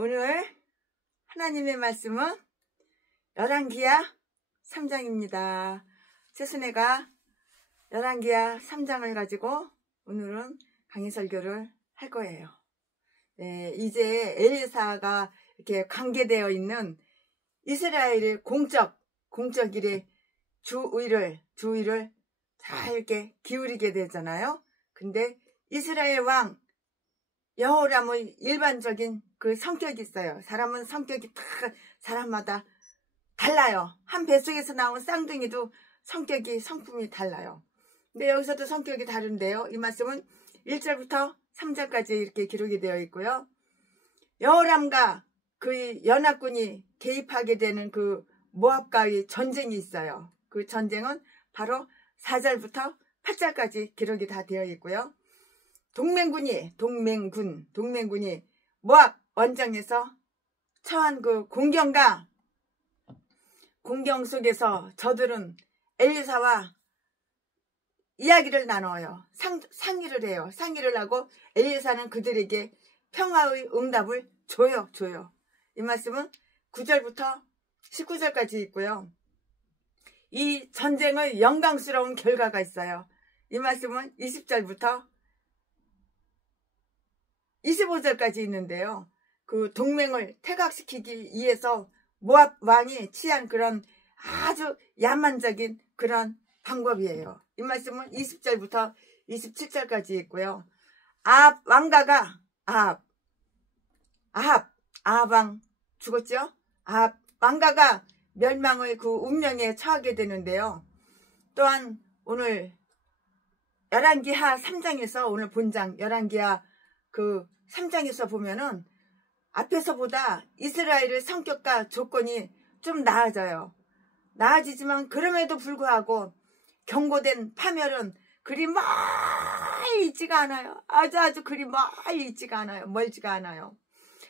오늘 하나님의 말씀은 열왕기하 3장입니다. 최순애가 열왕기하 3장을 가지고 오늘은 강의 설교를 할 거예요. 네, 이제 엘리사가 이렇게 관계되어 있는 이스라엘의 공적 주의를 다 이렇게 기울이게 되잖아요. 근데 이스라엘 왕 여호람의 일반적인 그 성격이 있어요. 사람은 성격이 다 사람마다 달라요. 한 뱃속에서 나온 쌍둥이도 성품이 달라요. 근데 여기서도 성격이 다른데요. 이 말씀은 1절부터 3절까지 이렇게 기록이 되어 있고요. 여호람과 그의 연합군이 개입하게 되는 그 모압과의 전쟁이 있어요. 그 전쟁은 바로 4절부터 8절까지 기록이 다 되어 있고요. 동맹군이 모압 원정에서 처한 그 공경 속에서 저들은 엘리사와 이야기를 나눠요. 상의를 해요. 상의를 하고 엘리사는 그들에게 평화의 응답을 줘요. 이 말씀은 9절부터 19절까지 있고요. 이 전쟁의 영광스러운 결과가 있어요. 이 말씀은 20절부터 25절까지 있는데요. 그 동맹을 퇴각시키기 위해서 모압 왕이 취한 그런 아주 야만적인 그런 방법이에요. 이 말씀은 20절부터 27절까지 있고요. 아합 왕 죽었죠? 아합 왕가가 멸망의 그 운명에 처하게 되는데요. 또한 오늘 열왕기하 3장에서 오늘 본장 열왕기하 그 3장에서 보면은 앞에서보다 이스라엘의 성격과 조건이 좀 나아져요. 나아지지만 그럼에도 불구하고 경고된 파멸은 그리 멀리 있지가 않아요. 아주 그리 멀리 있지가 않아요. 멀지가 않아요.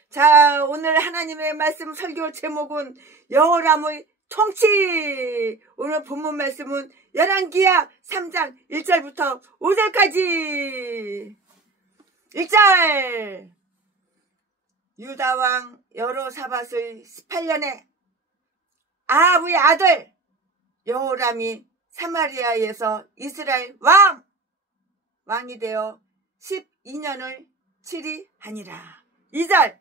자, 오늘 하나님의 말씀 설교 제목은 여호람의 통치. 오늘 본문 말씀은 열왕기하 3장 1절부터 5절까지. 1절 유다왕 여로사밧의 18년에 아합의 아들 여호람이 사마리아에서 이스라엘 왕이 되어 12년을 치리하니라. 2절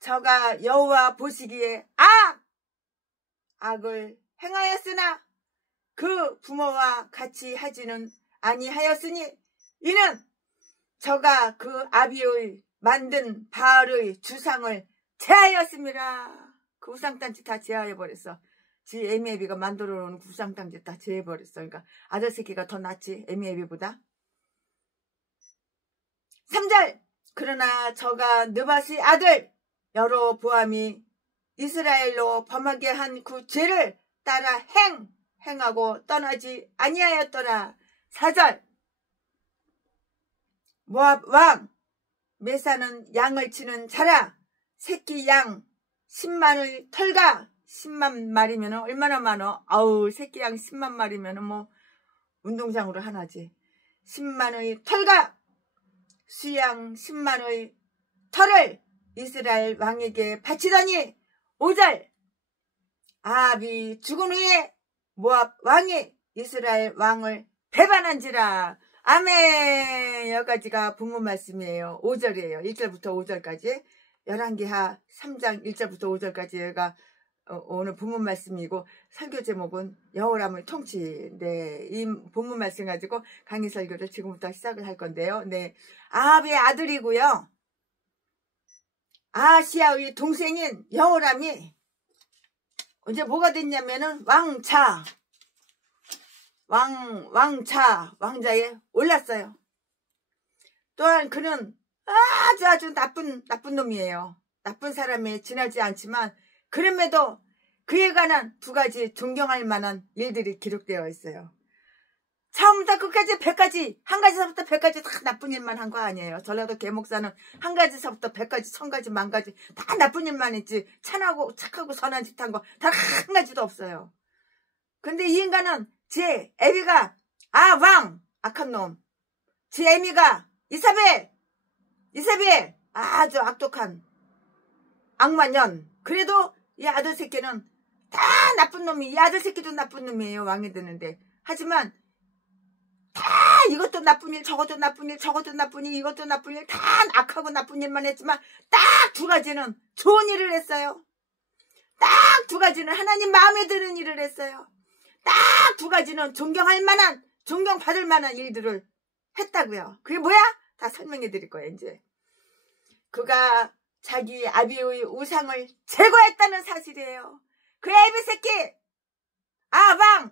저가 여호와 보시기에 악을 행하였으나 그 부모와 같이 하지는 아니하였으니 이는 저가 그 아비의 만든 바알의 주상을 제하였습니다. 그 우상단지 다 제하해버렸어. 지 에미에비가 만들어 놓은 우상단지 다 제해버렸어. 그러니까 아들 새끼가 더 낫지 에미에비보다. 3절 그러나 저가 느밧의 아들 여로보암이 이스라엘로 범하게 한 그 죄를 따라 행하고 떠나지 아니하였더라. 4절 모압 왕 메사는 양을 치는 자라. 새끼 양 10만의 털과 10만 마리면 얼마나 많어. 아우 새끼 양 10만 마리면 뭐 운동장으로 하나지. 10만의 털과 수양 10만의 털을 이스라엘 왕에게 바치더니 5절 아합이 죽은 후에 모압 왕이 이스라엘 왕을 배반한지라. 아멘. 여기까지가 본문 말씀이에요. 5절이에요. 1절부터 5절까지. 열왕기하 3장 1절부터 5절까지가 오늘 본문 말씀이고 설교 제목은 여호람의 통치. 네, 이 본문 말씀 가지고 강의 설교를 지금부터 시작을 할 건데요. 네, 아합의 아들이고요. 아하시아의 동생인 여호람이 이제 뭐가 됐냐면은 왕자에 올랐어요. 또한 그는 아주 나쁜 놈이에요. 나쁜 사람에 지나지 않지만 그럼에도 그에 관한 두 가지 존경할 만한 일들이 기록되어 있어요. 처음부터 끝까지 100가지, 한 가지서부터 100가지 다 나쁜 일만 한 거 아니에요. 전라도 개목사는 한 가지서부터 100가지, 1000가지, 10,000가지 다 나쁜 일만 했지 착하고 선한 짓 한 거 다 한 가지도 없어요. 근데 이 인간은 제 애비가 악한 놈, 제 애미가 이사벨 아주 악독한 악마년. 그래도 이 아들 새끼는 다 나쁜 놈이, 이 아들 새끼도 나쁜 놈이에요. 왕이 되는데. 하지만 다 이것도 나쁜 일, 저것도 나쁜 일, 저것도 나쁜 일, 이것도 나쁜 일, 다 악하고 나쁜 일만 했지만 딱 두 가지는 좋은 일을 했어요. 딱 두 가지는 하나님 마음에 드는 일을 했어요. 딱 두 가지는 존경할 만한, 존경받을 만한 일들을 했다고요. 그게 뭐야? 다 설명해 드릴 거예요. 이제 그가 자기 아비의 우상을 제거했다는 사실이에요. 그 애비 새끼 아방,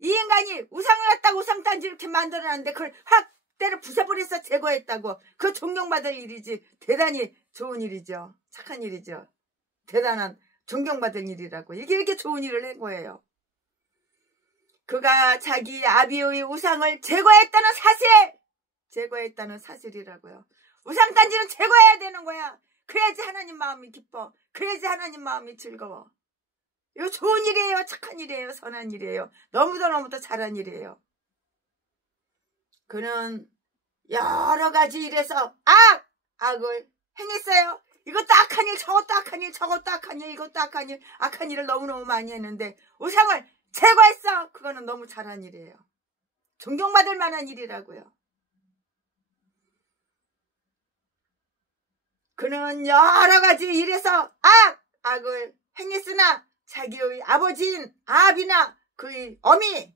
이 인간이 우상을 갖다가 우상단지 이렇게 만들어놨는데 그걸 확 때려 부숴버려서 제거했다고. 그 존경받을 일이지. 대단히 좋은 일이죠. 착한 일이죠. 대단한 존경받을 일이라고. 이게 이렇게 좋은 일을 한 거예요. 그가 자기 아비의 우상을 제거했다는 사실, 제거했다는 사실이라고요. 우상단지는 제거해야 되는 거야. 그래야지 하나님 마음이 기뻐. 그래야지 하나님 마음이 즐거워. 이거 좋은 일이에요. 착한 일이에요. 선한 일이에요. 너무도 잘한 일이에요. 그는 여러 가지 일에서 악을 행했어요. 이것도 악한 일, 저것도 악한 일, 저것도 악한 일, 이것도 악한 일, 악한 일을 너무너무 많이 했는데 우상을 제거했어. 그거는 너무 잘한 일이에요. 존경받을 만한 일이라고요. 그는 여러 가지 일에서 악을 행했으나 자기의 아버지인 아합이나 그의 어미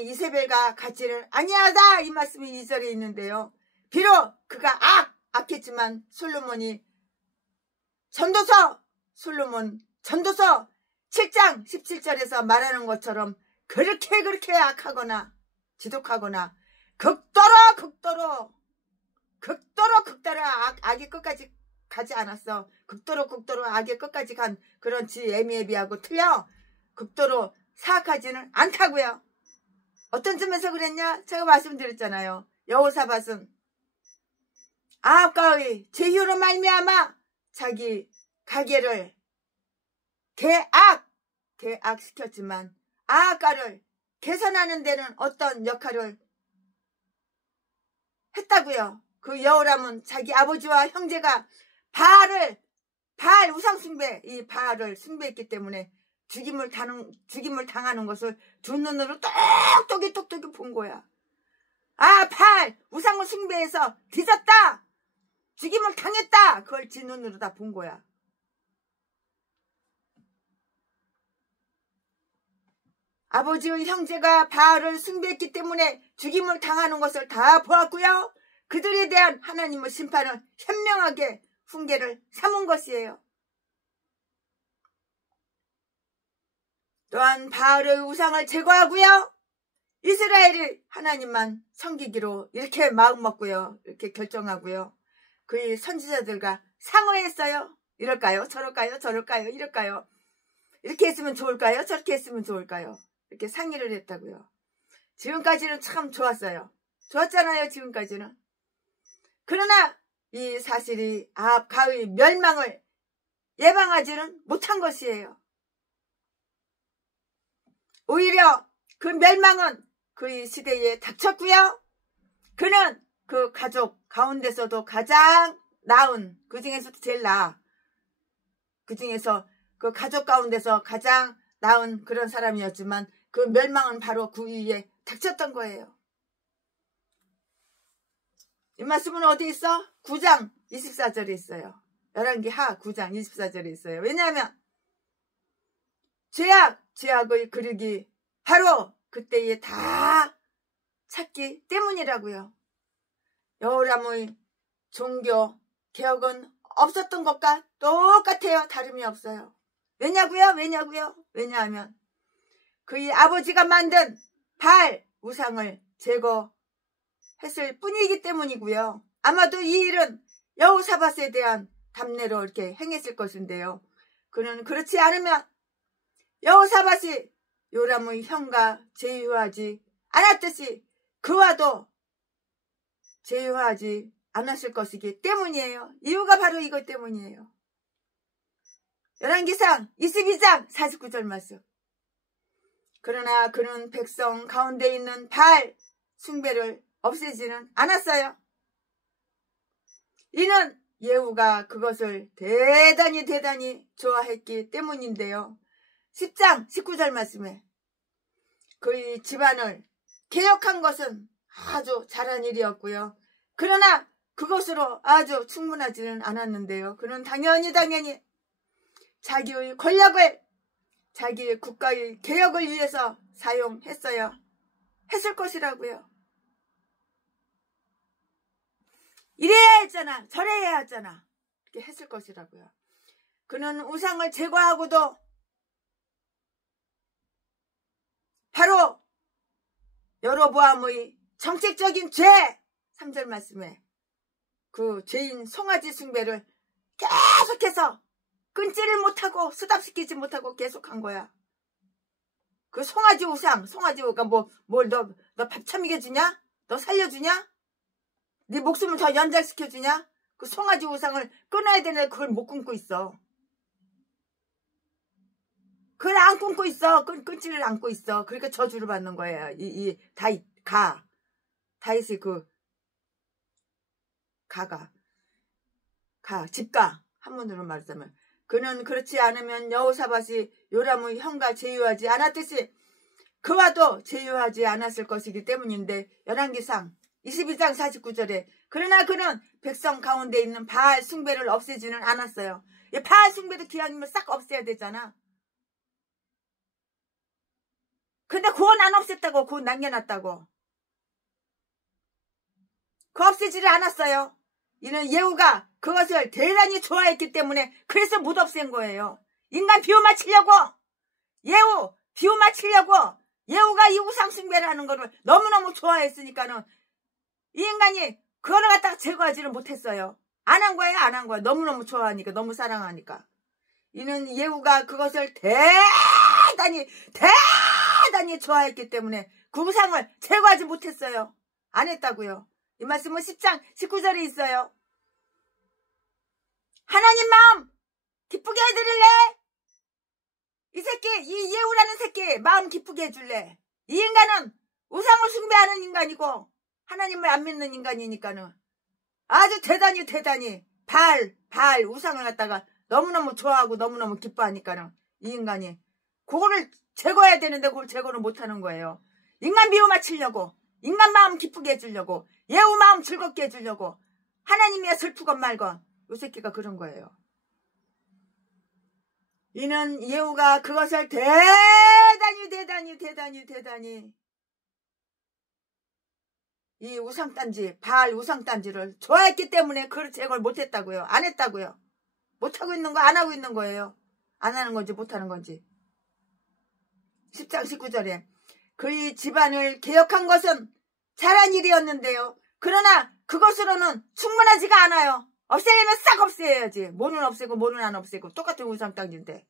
이세벨과 같지는 아니하다. 이 말씀이 2절에 있는데요. 비록 그가 악했지만 솔로몬 전도서 7장 17절에서 말하는 것처럼 그렇게 악하거나 지독하거나 극도로 악의 끝까지 가지 않았어. 극도로 악의 끝까지 간 그런 에미에비하고 틀려. 극도로 사악하지는 않다고요. 어떤 점에서 그랬냐? 제가 말씀드렸잖아요. 여호사밧은 아합과의 제휴로 말미암아 자기 가게를 개악시켰지만 아합과를 개선하는 데는 어떤 역할을 했다고요. 그 여호람은 자기 아버지와 형제가 바알 우상숭배, 이 바알을 숭배했기 때문에 죽임을 당하는 것을 두 눈으로 똑똑히 본 거야. 바알 우상을 숭배해서 뒤졌다, 죽임을 당했다, 그걸 지 눈으로 다 본 거야. 아버지의 형제가 바알을 숭배했기 때문에 죽임을 당하는 것을 다 보았고요. 그들에 대한 하나님의 심판을 현명하게 훈계를 삼은 것이에요. 또한 바알의 우상을 제거하고요. 이스라엘이 하나님만 섬기기로 이렇게 마음먹고요. 이렇게 결정하고요. 그의 선지자들과 상의했어요. 이럴까요? 저럴까요? 이럴까요? 이렇게 했으면 좋을까요? 저렇게 했으면 좋을까요? 이렇게 상의를 했다고요. 지금까지는 참 좋았어요. 좋았잖아요. 지금까지는. 그러나 이 사실이 아합과의 멸망을 예방하지는 못한 것이에요. 오히려 그 멸망은 그의 시대에 닥쳤고요. 그는 그 가족 가운데서도 가장 나은, 그 중에서도 제일 나아, 그 중에서 그 가족 가운데서 가장 나은 그런 사람이었지만 그 멸망은 바로 그 위에 닥쳤던 거예요. 이 말씀은 어디 있어? 9장 24절에 있어요. 열왕기하 9장 24절에 있어요. 왜냐하면 죄악의 그릇이 바로 그때에 다 찼기 때문이라고요. 여호람의 종교 개혁은 없었던 것과 똑같아요. 다름이 없어요. 왜냐하면 그의 아버지가 만든 바알 우상을 제거했을 뿐이기 때문이고요. 아마도 이 일은 여호사밧에 대한 답례로 이렇게 행했을 것인데요. 그는 그렇지 않으면 여호사밧이 요람의 형과 제휴하지 않았듯이 그와도 제휴하지 않았을 것이기 때문이에요. 이유가 바로 이것 때문이에요. 열왕기상 22장 49절 말씀. 그러나 그는 백성 가운데 있는 바알 숭배를 없애지는 않았어요. 이는 예후가 그것을 대단히 좋아했기 때문인데요. 10장 19절 말씀에 그의 집안을 개혁한 것은 아주 잘한 일이었고요. 그러나 그것으로 아주 충분하지는 않았는데요. 그는 당연히 자기의 권력을 자기의 국가의 개혁을 위해서 사용했어야 했을 것이라고요. 이래야 했잖아, 저래야 했잖아, 이렇게 했을 것이라고요. 그는 우상을 제거하고도 바로 여로보암의 정책적인 죄, 3절 말씀에 그 죄인 송아지 숭배를 계속해서 끊지를 못하고 수답시키지 못하고 계속한 거야. 그 송아지 우상, 송아지가 뭘 너 밥 참이게 주냐? 너 살려주냐? 네 목숨을 더 연장시켜주냐? 그 송아지 우상을 끊어야 되는데 그걸 못 끊고 있어. 그걸 안 끊고 있어. 끊지를 않고 있어. 그러니까 저주를 받는 거예요. 다윗이 집가. 한문으로 말하자면. 그는 그렇지 않으면 여호사밧이 요람의 형과 제휴하지 않았듯이 그와도 제휴하지 않았을 것이기 때문인데, 열왕기상 22장 49절에 그러나 그는 백성 가운데 있는 바알 숭배를 없애지는 않았어요. 이 바알 숭배도 기왕이면 싹 없애야 되잖아. 근데 그건 안 없앴다고, 그건 남겨놨다고. 그거 없애지를 않았어요. 이는 예후가 그것을 대단히 좋아했기 때문에 그래서 못 없앤 거예요. 인간 비유 맞추려고, 예후 비유 맞추려고 예후가 이 우상 숭배를 하는 거를 너무너무 좋아했으니까는 이 인간이 그거를 갖다가 제거하지를 못했어요. 안 한 거예요, 안 한 거야. 너무너무 좋아하니까, 너무 사랑하니까. 이는 예후가 그것을 대단히 좋아했기 때문에 그 우상을 제거하지 못했어요. 안 했다고요. 이 말씀은 10장 19절에 있어요. 하나님 마음 기쁘게 해드릴래? 이 예후라는 새끼 마음 기쁘게 해줄래? 이 인간은 우상을 숭배하는 인간이고 하나님을 안 믿는 인간이니까는 아주 대단히 바알 우상을 갖다가 너무너무 좋아하고 너무너무 기뻐하니까는 이 인간이 그거를 제거해야 되는데 그걸 제거를 못하는 거예요. 인간 비유 맞추려고, 인간 마음 기쁘게 해주려고, 예후 마음 즐겁게 해주려고 하나님이야 슬프건 말건 이 새끼가 그런 거예요. 이는 예후가 그것을 대단히 이 우상단지, 바알 우상단지를 좋아했기 때문에 그걸 제거를 못했다고요. 안 했다고요. 못하고 있는 거 안 하고 있는 거예요. 안 하는 건지 못하는 건지. 10장 19절에 그의 집안을 개혁한 것은 잘한 일이었는데요. 그러나 그것으로는 충분하지가 않아요. 없애려면 싹 없애야지. 뭐는 없애고 뭐는 안 없애고 똑같은 우상단지인데.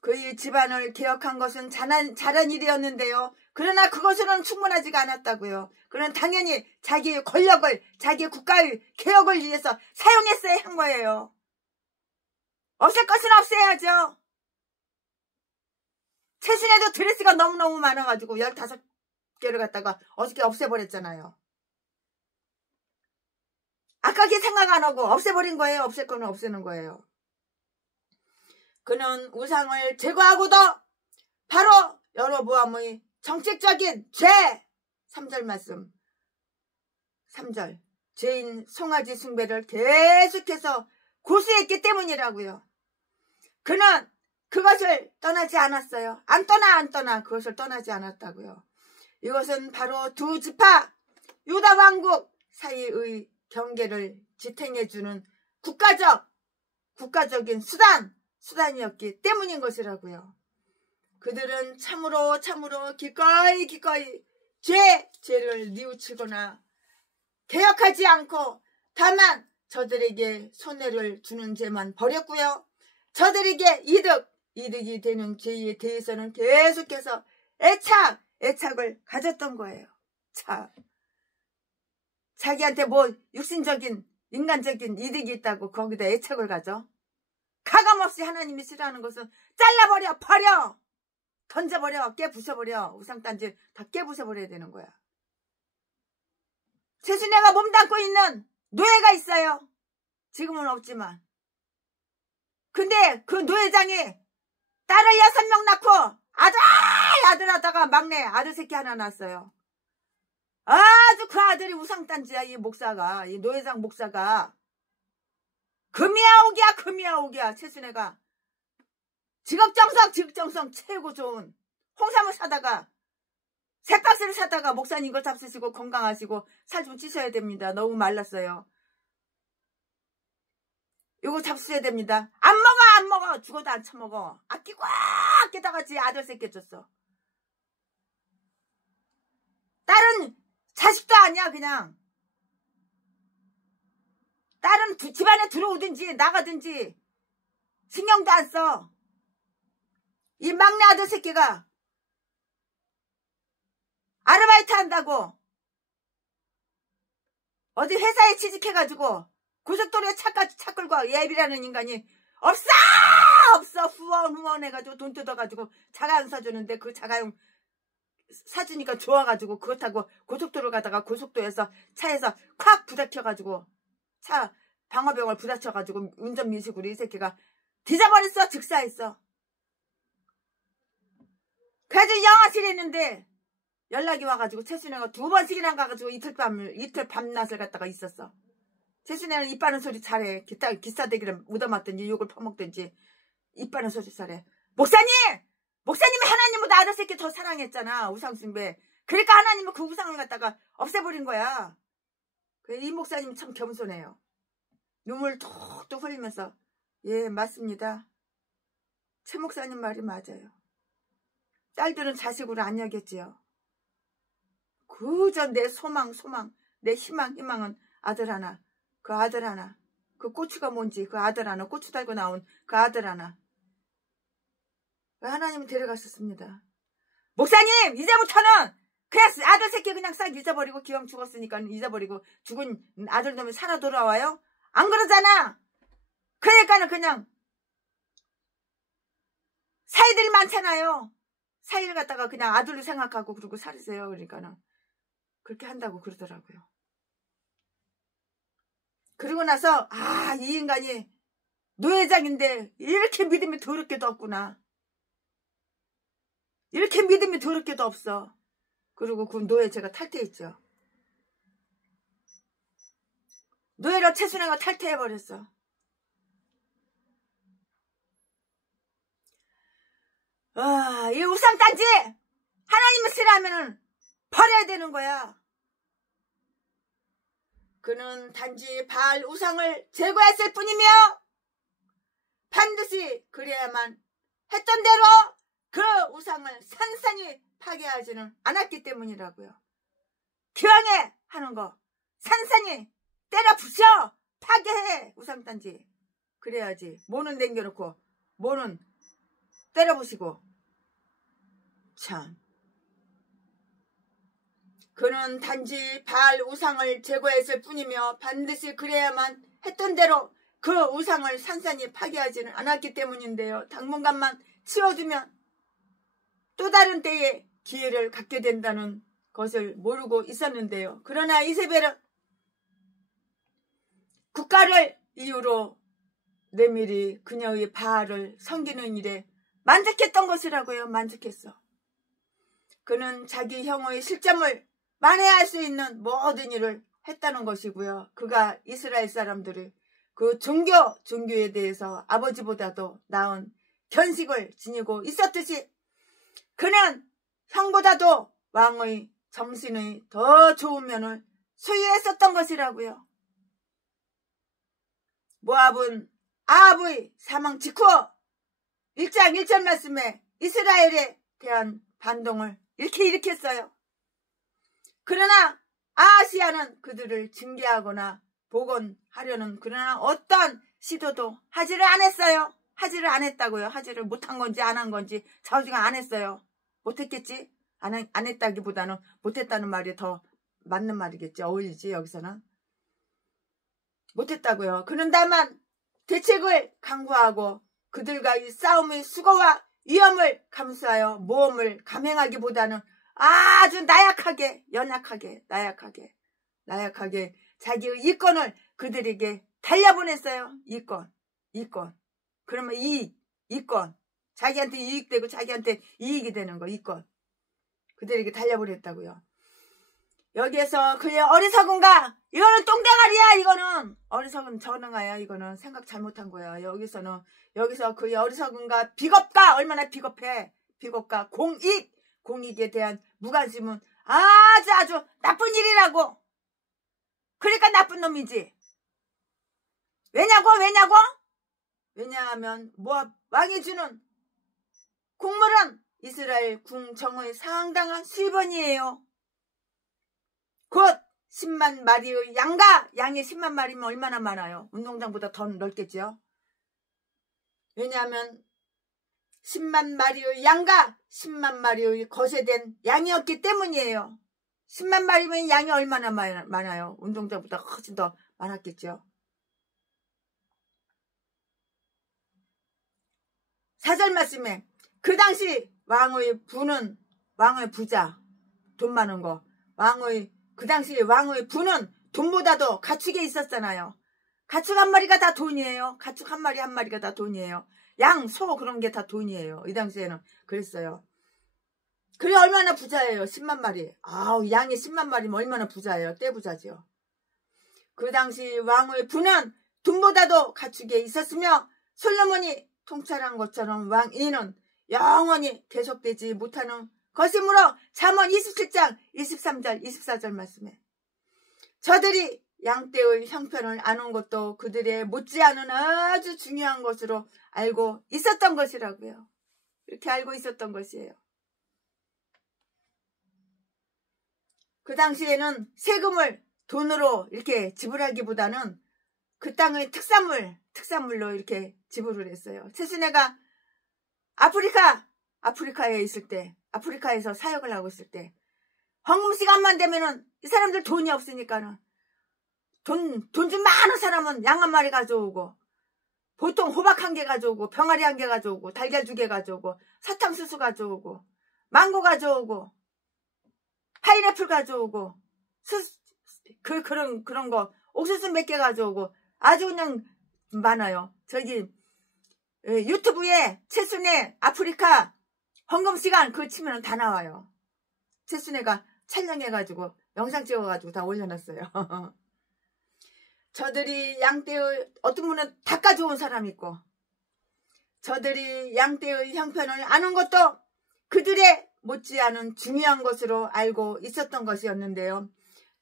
그의 집안을 개혁한 것은 잘한 일이었는데요. 그러나 그것으로는 충분하지가 않았다고요. 그는 당연히 자기의 권력을, 자기의 국가의 개혁을 위해서 사용했어야 한 거예요. 없앨 것은 없애야죠. 최신에도 드레스가 너무너무 많아가지고 15개를 갖다가 어저께 없애버렸잖아요. 아깝게 생각 안 하고 없애버린 거예요. 없앨 거는 없애는 거예요. 그는 우상을 제거하고도 바로 여로보암의 정책적인 죄, 3절 말씀, 3절 죄인 송아지 숭배를 계속해서 고수했기 때문이라고요. 그는 그것을 떠나지 않았어요. 안 떠나 그것을 떠나지 않았다고요. 이것은 바로 두 지파 유다 왕국 사이의 경계를 지탱해주는 국가적인 수단이었기 때문인 것이라고요. 그들은 참으로 기꺼이 죄를 뉘우치거나 개혁하지 않고 다만 저들에게 손해를 주는 죄만 버렸고요. 저들에게 이득이 되는 죄에 대해서는 계속해서 애착을 가졌던 거예요. 참, 자기한테 뭐 육신적인 인간적인 이득이 있다고 거기다 애착을 가져? 가감없이 하나님이 싫어하는 것은 잘라버려, 던져버려, 깨부숴버려. 우상단지 다 깨부숴버려야 되는 거야. 최순애가 몸담고 있는 노예가 있어요. 지금은 없지만. 근데 그 노예장이 딸을 6명 낳고 아들 하다가 막내 아들 새끼 하나 낳았어요. 아주 그 아들이 우상단지야. 이 목사가, 이 노예장 목사가 금이야옥이야. 최순애가 지극정성 최고 좋은 홍삼을 사다가 세 박스를 사다가 목사님 이거 잡수시고 건강하시고 살 좀 찌셔야 됩니다. 너무 말랐어요. 이거 잡수셔야 됩니다. 안 먹어. 죽어도 안 처먹어. 아끼다가 지 아들 새끼 줬어. 딸은 자식도 아니야. 그냥 딸은 집안에 들어오든지 나가든지 신경도 안 써. 이 막내 아들 새끼가 아르바이트 한다고 어디 회사에 취직해가지고 고속도로에 차 끌고 예비라는 인간이 없어. 후원 해가지고 돈 뜯어가지고 자가용 사주는데 그 자가용 사주니까 좋아가지고 그거 타고 고속도로 가다가 고속도로에서 차에서 콱 부닥쳐가지고 차 방화벽을 부닥쳐가지고 운전미식으로 이 새끼가 뒤져버렸어. 즉사했어. 그래서 영화실에 있는데 연락이 와가지고 최순애가 2번씩이나 가가지고 이틀 밤낮을 갖다가 있었어. 최순애는 입 바른 소리 잘해. 기싸대기를 묻어맞든지 욕을 퍼먹든지 입 바른 소리 잘해. 목사님이 하나님보다 아들 새끼 더 사랑했잖아. 우상숭배. 그러니까 하나님은 그 우상을 갖다가 없애버린 거야. 이 목사님 참 겸손해요. 눈물 톡톡 흘리면서 예 맞습니다. 최 목사님 말이 맞아요. 딸들은 자식으로 안 여겼지요. 그저 내 소망 내 희망은 아들 하나. 그 아들 하나. 그 고추가 뭔지 그 아들 하나. 고추 달고 나온 그 아들 하나. 하나님은 데려갔었습니다. 목사님 이제부터는 그냥 아들 새끼 그냥 싹 잊어버리고 기왕 죽었으니까 잊어버리고 죽은 아들 놈이 살아 돌아와요? 안 그러잖아. 그러니까는 그냥 사이들이 많잖아요. 사이를 갖다가 그냥 아들로 생각하고 그러고 살으세요. 그러니까는 그렇게 한다고 그러더라고요. 그리고 나서 이 인간이 노예장인데 이렇게 믿음이 더럽게도 없구나. 이렇게 믿음이 더럽게도 없어. 그리고 그 노예 제가 탈퇴했죠. 노예로 최순애가 탈퇴해버렸어. 이 우상단지 하나님을 싫어하면은 버려야 되는 거야. 그는 단지 바알 우상을 제거했을 뿐이며 반드시 그래야만 했던 대로 그 우상을 산산히 파괴하지는 않았기 때문이라고요. 기왕에 하는 거 산산히 때려 부셔 파괴해 우상단지. 그래야지. 뭐는 남겨놓고 뭐는 때려 부시고. 참. 그는 단지 바알 우상을 제거했을 뿐이며 반드시 그래야만 했던 대로 그 우상을 산산히 파괴하지는 않았기 때문인데요. 당분간만 치워두면 또 다른 때에 기회를 갖게 된다는 것을 모르고 있었는데요. 그러나 이세벨은 국가를 이유로 내밀히 그녀의 바알을 섬기는 일에 만족했던 것이라고요. 만족했어. 그는 자기 형의 실점을 만회할 수 있는 모든 일을 했다는 것이고요. 그가 이스라엘 사람들을 그 종교에 대해서 아버지보다도 나은 견식을 지니고 있었듯이 그는 형보다도 왕의 정신의 더 좋은 면을 소유했었던 것이라고요. 모압은 아합의 사망 직후 1장 1절 말씀에 이스라엘에 대한 반동을 이렇게 일으켰어요. 그러나 아하시야는 그들을 징계하거나 복원하려는 그러나 어떤 시도도 하지를 않았어요. 하지를 안 했다고요. 하지를 못한 건지 안 한 건지 좌우지간 안 했어요. 못했겠지? 안 했다기보다는 못했다는 말이 더 맞는 말이겠지. 어울리지 여기서는. 못했다고요. 그는 다만 대책을 강구하고 그들과의 싸움의 수고와 위험을 감수하여 모험을 감행하기보다는 아주 나약하게 자기의 이권을 그들에게 달려보냈어요. 이권. 그러면 이권. 자기한테 이익되고 자기한테 이익이 되는 거, 이권. 그들에게 달려보냈다고요. 여기에서 그의 어리석은가? 이거는 똥대가리야, 이거는. 어리석은 전응아야, 이거는. 생각 잘못한 거야. 여기서 그의 어리석은가? 비겁가? 얼마나 비겁해. 비겁가? 공익에 대한 무관심은 아주 나쁜 일이라고. 그러니까 나쁜 놈이지. 왜냐고? 왜냐하면 모압 왕이 주는 곡물은 이스라엘 궁정의 상당한 수입원이에요. 곧 10만 마리의 양가. 양이 10만 마리면 얼마나 많아요? 운동장보다 더 넓겠죠. 왜냐하면 10만 마리의 양가, 10만 마리의 거세된 양이었기 때문이에요. 10만 마리면 양이 얼마나 많아요? 운동장보다 훨씬 더 많았겠죠. 4절 말씀에 그 당시 왕의 부자, 돈 많은 거. 그 당시 왕의 부는 돈보다도 가축에 있었잖아요. 가축 한 마리가 다 돈이에요. 가축 한 마리가 다 돈이에요. 양, 소 그런 게 다 돈이에요. 이 당시에는 그랬어요. 그래 얼마나 부자예요. 10만 마리. 양이 10만 마리면 얼마나 부자예요. 떼부자지요. 그 당시 왕의 부는 돈보다도 가축에 있었으며 솔로몬이 통찰한 것처럼 왕위는 영원히 계속되지 못하는 것이므로 잠언 27장 23절 24절 말씀에 저들이 양떼의 형편을 아는 것도 그들의 못지않은 아주 중요한 것으로 알고 있었던 것이라고요. 이렇게 알고 있었던 것이에요. 그 당시에는 세금을 돈으로 이렇게 지불하기보다는 그 땅의 특산물로 이렇게 지불을 했어요. 최순애가 아프리카에 있을 때, 아프리카에서 사역을 하고 있을 때, 황금 시간만 되면은 이 사람들 돈이 없으니까는 돈 좀 많은 사람은 양 한 마리 가져오고, 보통 호박 한 개 가져오고, 병아리 한 개 가져오고, 달걀 2개 가져오고, 사탕수수 가져오고, 망고 가져오고, 파인애플 가져오고, 그런 거, 옥수수 몇 개 가져오고, 아주 그냥 많아요. 저기, 유튜브에 최순애 아프리카 헌금시간 그거 치면 다 나와요. 최순애가 촬영해가지고, 영상 찍어가지고 다 올려놨어요. 저들이 양떼의, 어떤 분은 닭 가져온 사람이 있고, 저들이 양떼의 형편을 아는 것도 그들의 못지않은 중요한 것으로 알고 있었던 것이었는데요.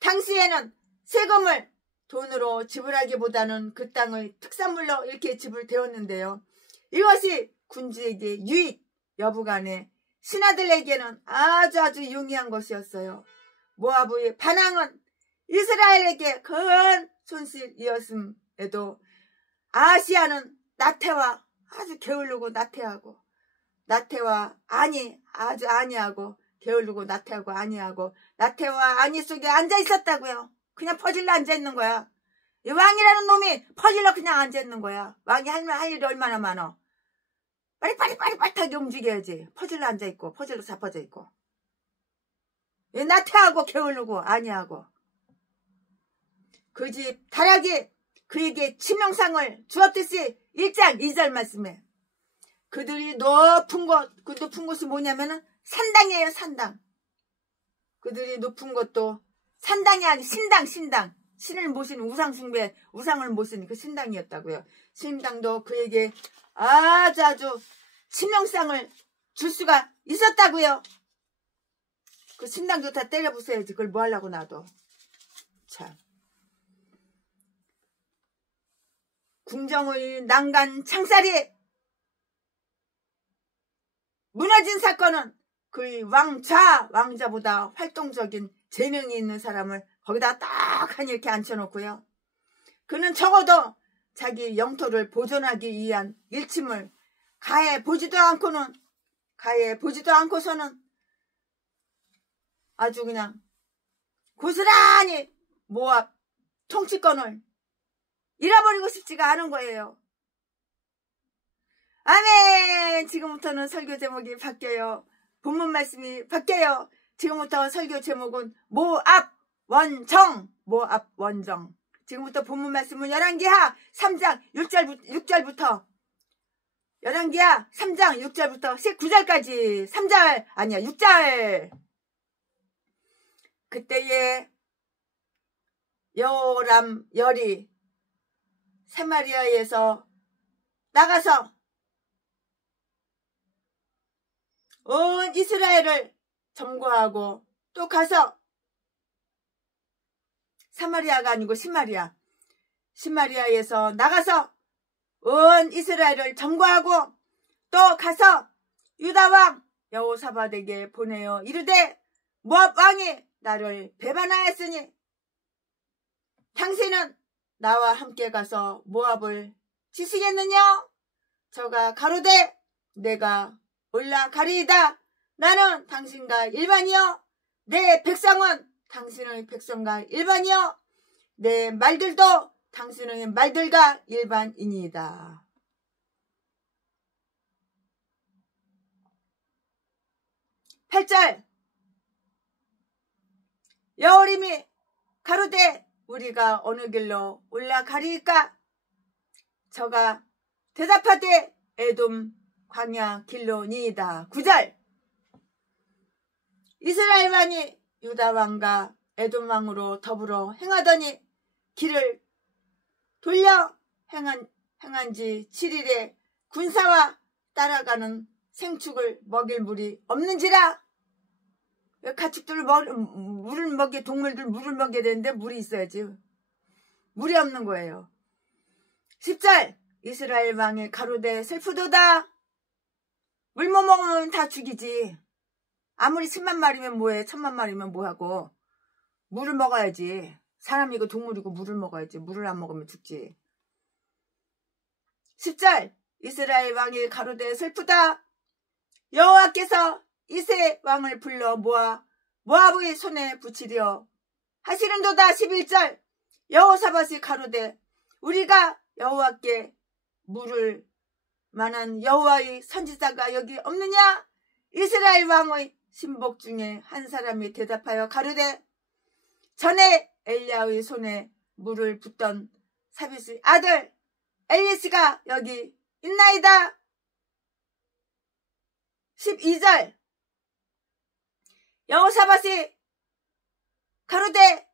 당시에는 세금을 돈으로 지불하기보다는 그 땅의 특산물로 이렇게 지불되었는데요. 이것이 군주에게 유익 여부간에 신하들에게는 아주 용이한 것이었어요. 모압의 반항은 이스라엘에게 큰 손실이었음에도 아시아는 나태와 아주 게을르고 나태하고 아주 아니하고 게을르고 나태하고 아니하고 나태와 아니 속에 앉아 있었다고요. 그냥 퍼질러 앉아 있는 거야. 이 왕이라는 놈이 퍼질러 그냥 앉아 있는 거야. 왕이 할 일이 얼마나 많어. 빠릿하게 움직여야지. 퍼질러 앉아 있고 퍼질러 자빠져 있고. 나태하고 게을르고 아니하고. 그 집 다락이 그에게 치명상을 주었듯이 1장 2절 말씀에 그들이 높은 곳, 그 높은 곳이 뭐냐면은 산당이에요. 산당. 그들이 높은 것도 산당이 아니고 신당. 신을 모신 우상숭배, 우상을 모신 그 신당이었다고요. 신당도 그에게 아주 치명상을 줄 수가 있었다고요. 그 신당도 다 때려 부숴야지. 그걸 뭐 하려고 놔둬. 참. 궁정의 난간 창살이 무너진 사건은 그의 왕자보다 활동적인 재능이 있는 사람을 거기다 딱하니 이렇게 앉혀놓고요. 그는 적어도 자기 영토를 보존하기 위한 일침을 가해 보지도 않고서는 아주 그냥 고스란히 모압 통치권을 잃어버리고 싶지가 않은 거예요. 아멘. 지금부터는 설교 제목이 바뀌어요. 본문 말씀이 바뀌어요. 지금부터 설교 제목은 모압 원정. 지금부터 본문 말씀은 열왕기하 3장 6절부터 열왕기하 3장 6절부터 19절까지 3절 아니야 6절. 그때에 여호람 열이 사마리아에서 나가서 온 이스라엘을 점거하고 또 가서 사마리아가 아니고 신마리아에서 나가서 온 이스라엘을 점거하고 또 가서 유다왕 여호사밧에게 보내어 이르되 모압 왕이 나를 배반하였으니 당신은 나와 함께 가서 모압을 치시겠느냐? 저가 가로되 내가 올라가리이다. 나는 당신과 일반이여 내 백성은 당신의 백성과 일반이여 내 말들도 당신의 말들과 일반이니이다. 8절 여호림이 가로되 우리가 어느 길로 올라가리이까? 저가 대답하되 에돔 광야 길로니이다. 9절 이스라엘 왕이 유다 왕과 에돔 왕으로 더불어 행하더니 길을 돌려 행한 지 7일에 군사와 따라가는 생축을 먹일 물이 없는지라. 가축들 물을 먹게 동물들 물을 먹게 되는데 물이 있어야지. 물이 없는 거예요. 10절 이스라엘 왕이 가로되 슬프도다. 물 못 먹으면 다 죽이지. 아무리 10만 마리면 뭐해 1000만 마리면 뭐하고. 물을 먹어야지. 사람이고 동물이고 물을 먹어야지. 물을 안 먹으면 죽지. 10절 이스라엘 왕이 가로되 슬프다. 여호와께서 이세 왕을 불러 모압의 손에 붙이려 하시는도다. 11절 여호사밧이 가로되 우리가 여호와께 물을 만한 여호와의 선지자가 여기 없느냐? 이스라엘 왕의 신복 중에 한 사람이 대답하여 가로되 전에 엘리야의 손에 물을 붓던 사밧의 아들 엘리시가 여기 있나이다. 12절 여호사밧이 가로되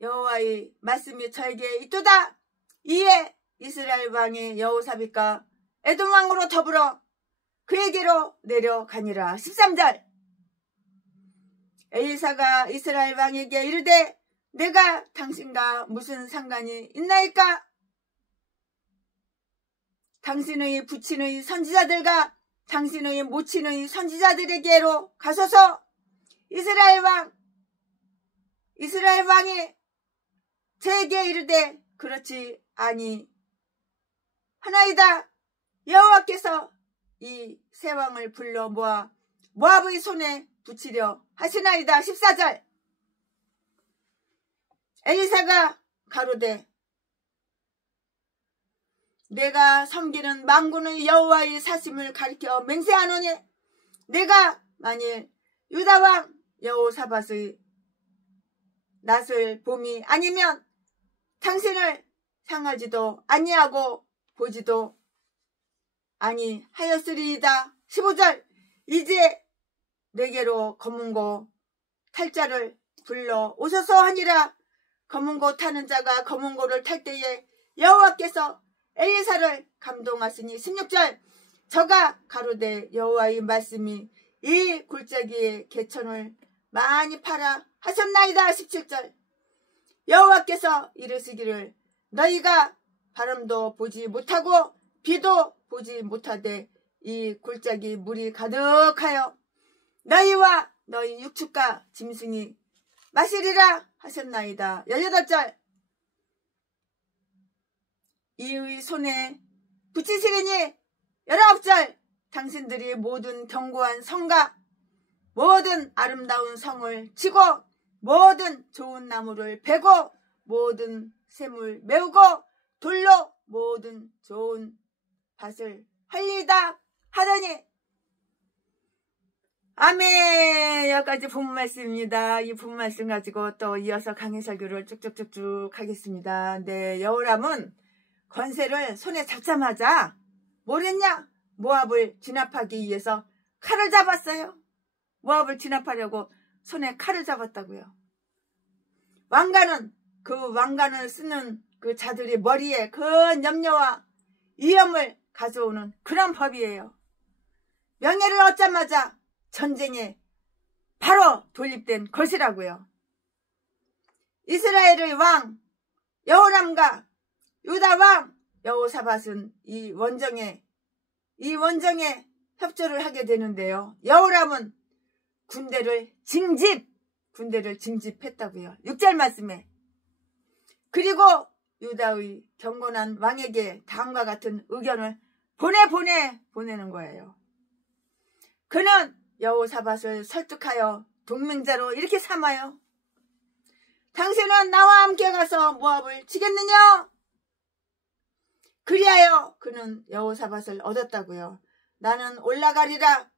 여호와의 말씀이 저에게 있도다. 이에 이스라엘 왕이 여호사밧과 에돔 왕으로 더불어 그에게로 내려가니라. 13절 엘리사가 이스라엘 왕에게 이르되 내가 당신과 무슨 상관이 있나이까? 당신의 부친의 선지자들과 당신의 모친의 선지자들에게로 가소서. 이스라엘 왕이 저에게 이르되 그렇지 아니하나이다. 여호와께서 이 세 왕을 불러 모아 모압의 손에 붙이려 하시나이다. 14절 엘리사가 가로되 내가 섬기는 만군의 여호와의 사심을 가리켜 맹세하노니 내가 만일 유다왕 여호사밧의 낯을 봄이 아니면 당신을 향하지도 아니하고 보지도 아니하였으리이다. 15절 이제 내게로 검은고 탈 자를 불러 오소서 하니라. 검은고 타는 자가 검은고를 탈 때에 여호와께서 엘리사를 감동하시니. 16절 저가 가로되 여호와의 말씀이 이 골짜기에 개천을 많이 팔아 하셨나이다. 17절 여호와께서 이르시기를 너희가 바람도 보지 못하고 비도 보지 못하되 이 골짜기 물이 가득하여 너희와 너희 육축과 짐승이 마시리라 하셨나이다. 18절 이의 손에 붙이시리니. 19절 당신들이 모든 견고한 성과 모든 아름다운 성을 치고 모든 좋은 나무를 베고 모든 샘을 메우고 돌로 모든 좋은 밭을 할리다 하더니 아멘. 여기까지 본 말씀입니다. 이 본 말씀 가지고 또 이어서 강해설교를 쭉쭉쭉쭉 하겠습니다. 네, 여호람은 권세를 손에 잡자마자 뭘 했냐? 모압을 진압하기 위해서 칼을 잡았어요. 모압을 진압하려고 손에 칼을 잡았다고요. 왕관은 그 왕관을 쓰는 그 자들이 머리에 큰 염려와 위험을 가져오는 그런 법이에요. 명예를 얻자마자 전쟁에 바로 돌입된 것이라고요. 이스라엘의 왕 여호람과 유다 왕 여호사밧은 이 원정에 협조를 하게 되는데요. 여호람은 군대를 징집했다고요. 6절 말씀에. 그리고 유다의 경건한 왕에게 다음과 같은 의견을 보내는 거예요. 그는 여호사밧을 설득하여 동맹자로 이렇게 삼아요. 당신은 나와 함께 가서 모압을 치겠느냐? 그리하여 그는 여호사밧을 얻었다고요. 나는 올라가리라.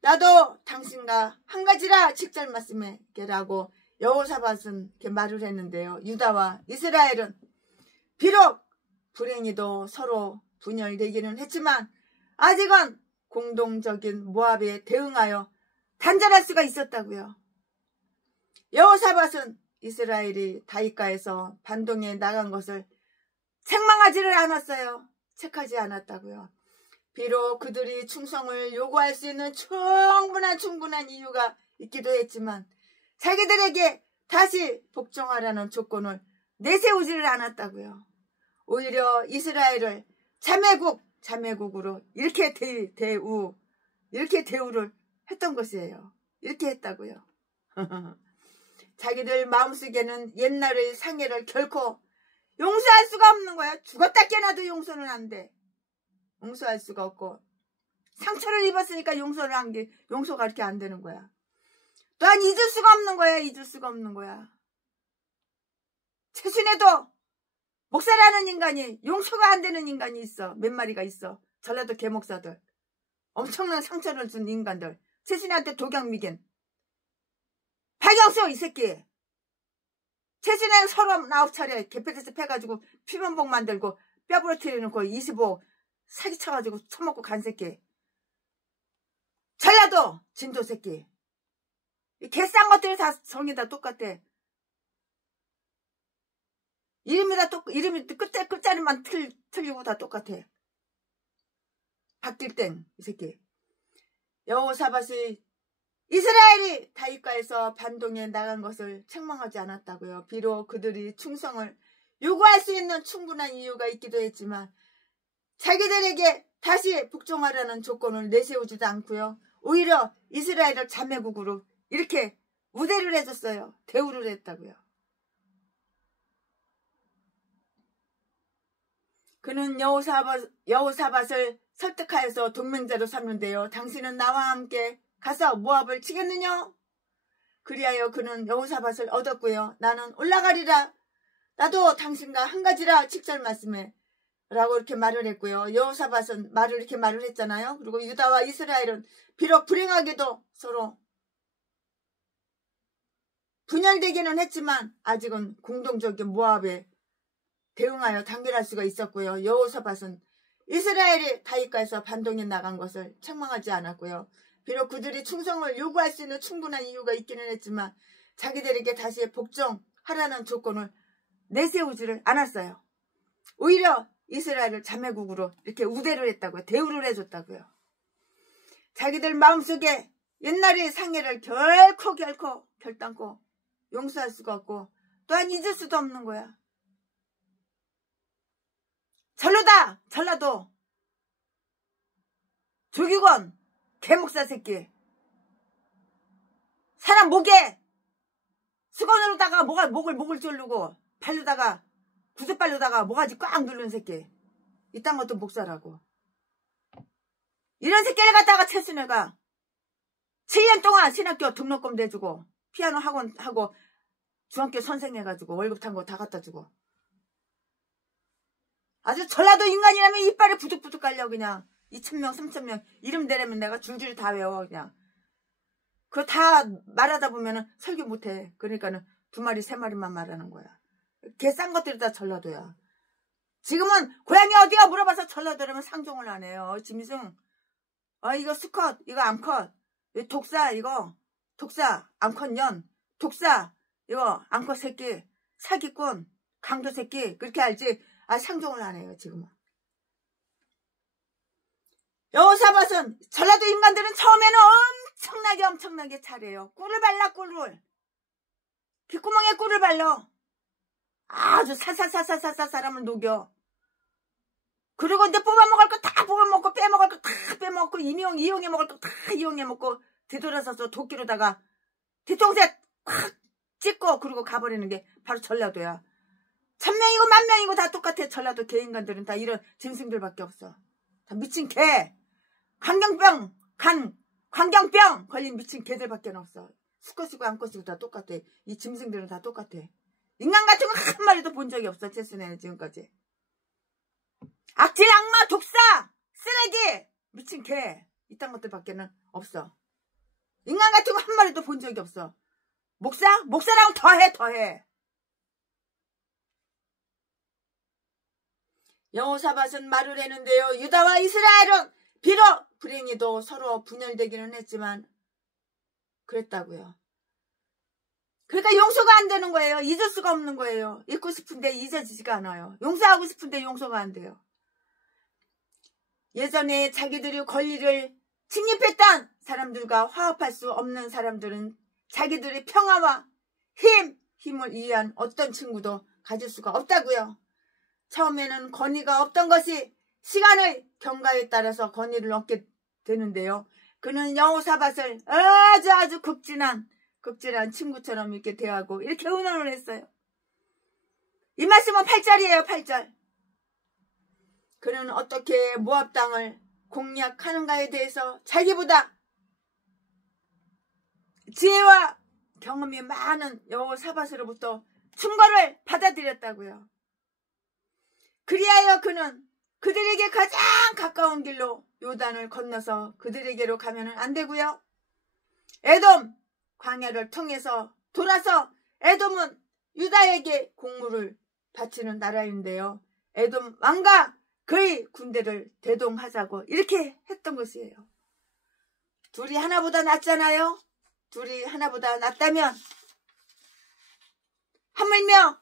나도 당신과 한 가지라 7절 말씀에 라고 여호사밧은 이렇게 말을 했는데요. 유다와 이스라엘은 비록 불행히도 서로 분열되기는 했지만 아직은 공동적인 모압에 대응하여 단절할 수가 있었다고요. 여호사밧은 이스라엘이 다윗가에서 반동에 나간 것을 책망하지를 않았어요. 책하지 않았다고요. 비록 그들이 충성을 요구할 수 있는 충분한 이유가 있기도 했지만 자기들에게 다시 복종하라는 조건을 내세우지를 않았다고요. 오히려 이스라엘을 자매국으로 이렇게 대우를 했던 것이에요. 이렇게 했다고요. 자기들 마음속에는 옛날의 상해를 결코 용서할 수가 없는 거야. 죽었다 깨나도 용서는 안 돼. 용서할 수가 없고 상처를 입었으니까 용서가 이렇게 안 되는 거야. 또한 잊을 수가 없는 거야. 최순에도 목사라는 인간이 용서가 안 되는 인간이 있어. 몇 마리가 있어. 전라도 개목사들. 엄청난 상처를 준 인간들. 최순애한테 독약미겐. 박영수 이 새끼. 최순애 39차례 개패에서 패가지고 피면복 만들고 뼈 부러뜨려놓고 25 사기쳐가지고 처먹고 간 새끼. 전라도 진도 새끼. 이 개싼 것들이 다 성이 다 똑같아. 이름이 끝자리만 틀리고 다 똑같아. 박길땡 이 새끼. 여호사밧이 이스라엘이 다윗가에서 반동에 나간 것을 책망하지 않았다고요. 비록 그들이 충성을 요구할 수 있는 충분한 이유가 있기도 했지만 자기들에게 다시 복종하라는 조건을 내세우지도 않고요. 오히려 이스라엘을 자매국으로 이렇게 우대를 해줬어요. 대우를 했다고요. 그는 여호사밧을 설득하여서 동맹자로 삼는데요. 당신은 나와 함께 가서 모압을 치겠느냐? 그리하여 그는 여호사밧을 얻었고요. 나는 올라가리라. 나도 당신과 한 가지라 7절 말씀에 라고 이렇게 말을 했고요. 여호사밧은 이렇게 말을 했잖아요. 그리고 유다와 이스라엘은 비록 불행하게도 서로 분열되기는 했지만 아직은 공동적인 모압에 대응하여 단결할 수가 있었고요. 여호사밧은 이스라엘이 다윗가에서 반동에 나간 것을 책망하지 않았고요. 비록 그들이 충성을 요구할 수 있는 충분한 이유가 있기는 했지만 자기들에게 다시 복종하라는 조건을 내세우지를 않았어요. 오히려 이스라엘을 자매국으로 이렇게 우대를 했다고요. 대우를 해줬다고요. 자기들 마음속에 옛날의 상해를 결코 결단코 용서할 수가 없고 또한 잊을 수도 없는 거야. 전라도 조기권 개목사 새끼. 사람 목에 수건으로다가 목을 졸르고 발로다가 구슬발로다가 모가지 꽉 누르는 새끼. 이딴 것도 목사라고. 이런 새끼를 갖다가 최순애가 7년 동안 신학교 등록금 내주고 피아노 학원 하고 중학교 선생해가지고 월급 탄 거 다 갖다 주고. 아주 전라도 인간이라면 이빨에 부득부득 깔려 그냥. 2,000명 3,000명 이름 대려면 내가 줄줄 다 외워 그냥. 그거 다 말하다 보면은 설교 못해. 그러니까는 2마리 3마리만 말하는 거야. 개 싼 것들이 다 전라도야. 지금은 고향이 어디가 물어봐서 전라도라면 상종을 안 해요. 짐승. 이거 수컷, 이거 암컷, 독사, 이거 독사, 암컷년, 독사, 이거 암컷 새끼, 사기꾼, 강도 새끼, 그렇게 알지. 상종을 안 해요 지금은. 여사밭은 전라도 인간들은 처음에는 엄청나게 잘해요. 꿀을 발라, 꿀을. 귓구멍에 꿀을 발라. 아주 살살살살살살 사람을 녹여. 그리고 이제 뽑아먹을 거 다 뽑아먹고, 빼먹을 거 다 빼먹고, 이용해 먹을 거 다 이용해 먹고, 뒤돌아서서 도끼로다가 뒤통수에 콱 찍고 그러고 가버리는 게 바로 전라도야. 1000명이고 10,000명이고 다 똑같아. 전라도 개인간들은 다 이런 짐승들밖에 없어. 다 미친 개. 광경병 걸린 미친 개들밖에 없어. 수컷이고 암컷이고 다 똑같아. 이 짐승들은 다 똑같아. 인간 같은 거 한 마리도 본 적이 없어. 최순애는 지금까지. 악질, 악마, 독사, 쓰레기, 미친 개, 이딴 것들밖에는 없어. 인간 같은 거 한 마리도 본 적이 없어. 목사랑 더해. 여호사밧은 말을 했는데요. 유다와 이스라엘은 비록 불행히도 서로 분열되기는 했지만 그랬다고요. 그러니까 용서가 안 되는 거예요. 잊을 수가 없는 거예요. 잊고 싶은데 잊어지지가 않아요. 용서하고 싶은데 용서가 안 돼요. 예전에 자기들이 권리를 침입했던 사람들과 화합할 수 없는 사람들은 자기들의 평화와 힘을 위한 어떤 친구도 가질 수가 없다고요. 처음에는 권위가 없던 것이 시간의 경과에 따라서 권위를 얻게 되는데요. 그는 여호사밧을 아주 극진한 친구처럼 이렇게 대하고 이렇게 의논을 했어요. 이 말씀은 8절이에요. 8절. 그는 어떻게 모압 땅을 공략하는가에 대해서 자기보다 지혜와 경험이 많은 여호사밧으로부터 충고를 받아들였다고요. 그리하여 그는 그들에게 가장 가까운 길로 요단을 건너서 그들에게로 가면 안 되고요. 에돔 광야를 통해서 돌아서 에돔은 유다에게 공물을 바치는 나라인데요. 에돔 왕과 그의 군대를 대동하자고 이렇게 했던 것이에요. 둘이 하나보다 낫잖아요. 둘이 하나보다 낫다면 하물며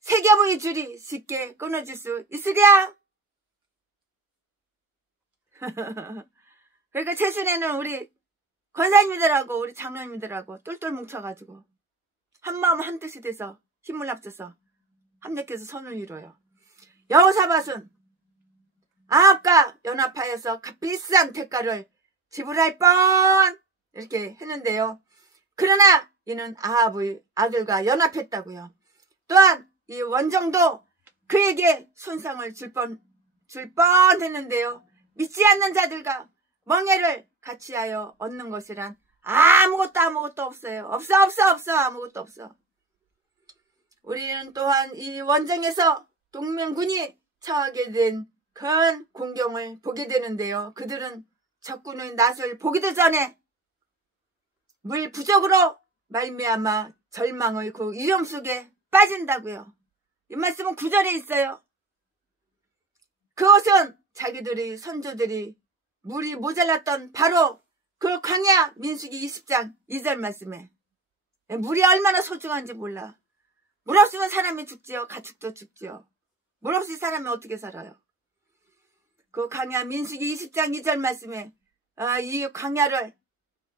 세 겹의 줄이 쉽게 끊어질 수 있으랴. 그러니까 최순애는 우리 권사님들하고 우리 장로님들하고 똘똘 뭉쳐가지고 한마음 한뜻이 돼서 힘을 합쳐서 합력해서 선을 이뤄요. 여호사밧은 아합과 연합하여서 값비싼 대가를 지불할 뻔 이렇게 했는데요. 그러나 이는 아합의 아들과 연합했다고요. 또한 이 원정도 그에게 손상을 줄 뻔했는데요. 믿지 않는 자들과 멍해를 같이하여 얻는 것이란 아무것도 없어요. 없어. 아무것도 없어. 우리는 또한 이 원정에서 동맹군이 처하게 된 큰 공경을 보게 되는데요. 그들은 적군의 낯을 보기도 전에 물 부족으로 말미암아 절망의 그 위험 속에 빠진다고요. 이 말씀은 9절에 있어요. 그것은 자기들의 선조들이 물이 모자랐던 바로 그 광야 민수기 20장 2절 말씀에 물이 얼마나 소중한지 몰라. 물 없으면 사람이 죽지요. 가축도 죽지요. 물 없이 사람이 어떻게 살아요. 그 광야 민수기 20장 2절 말씀에 이 광야를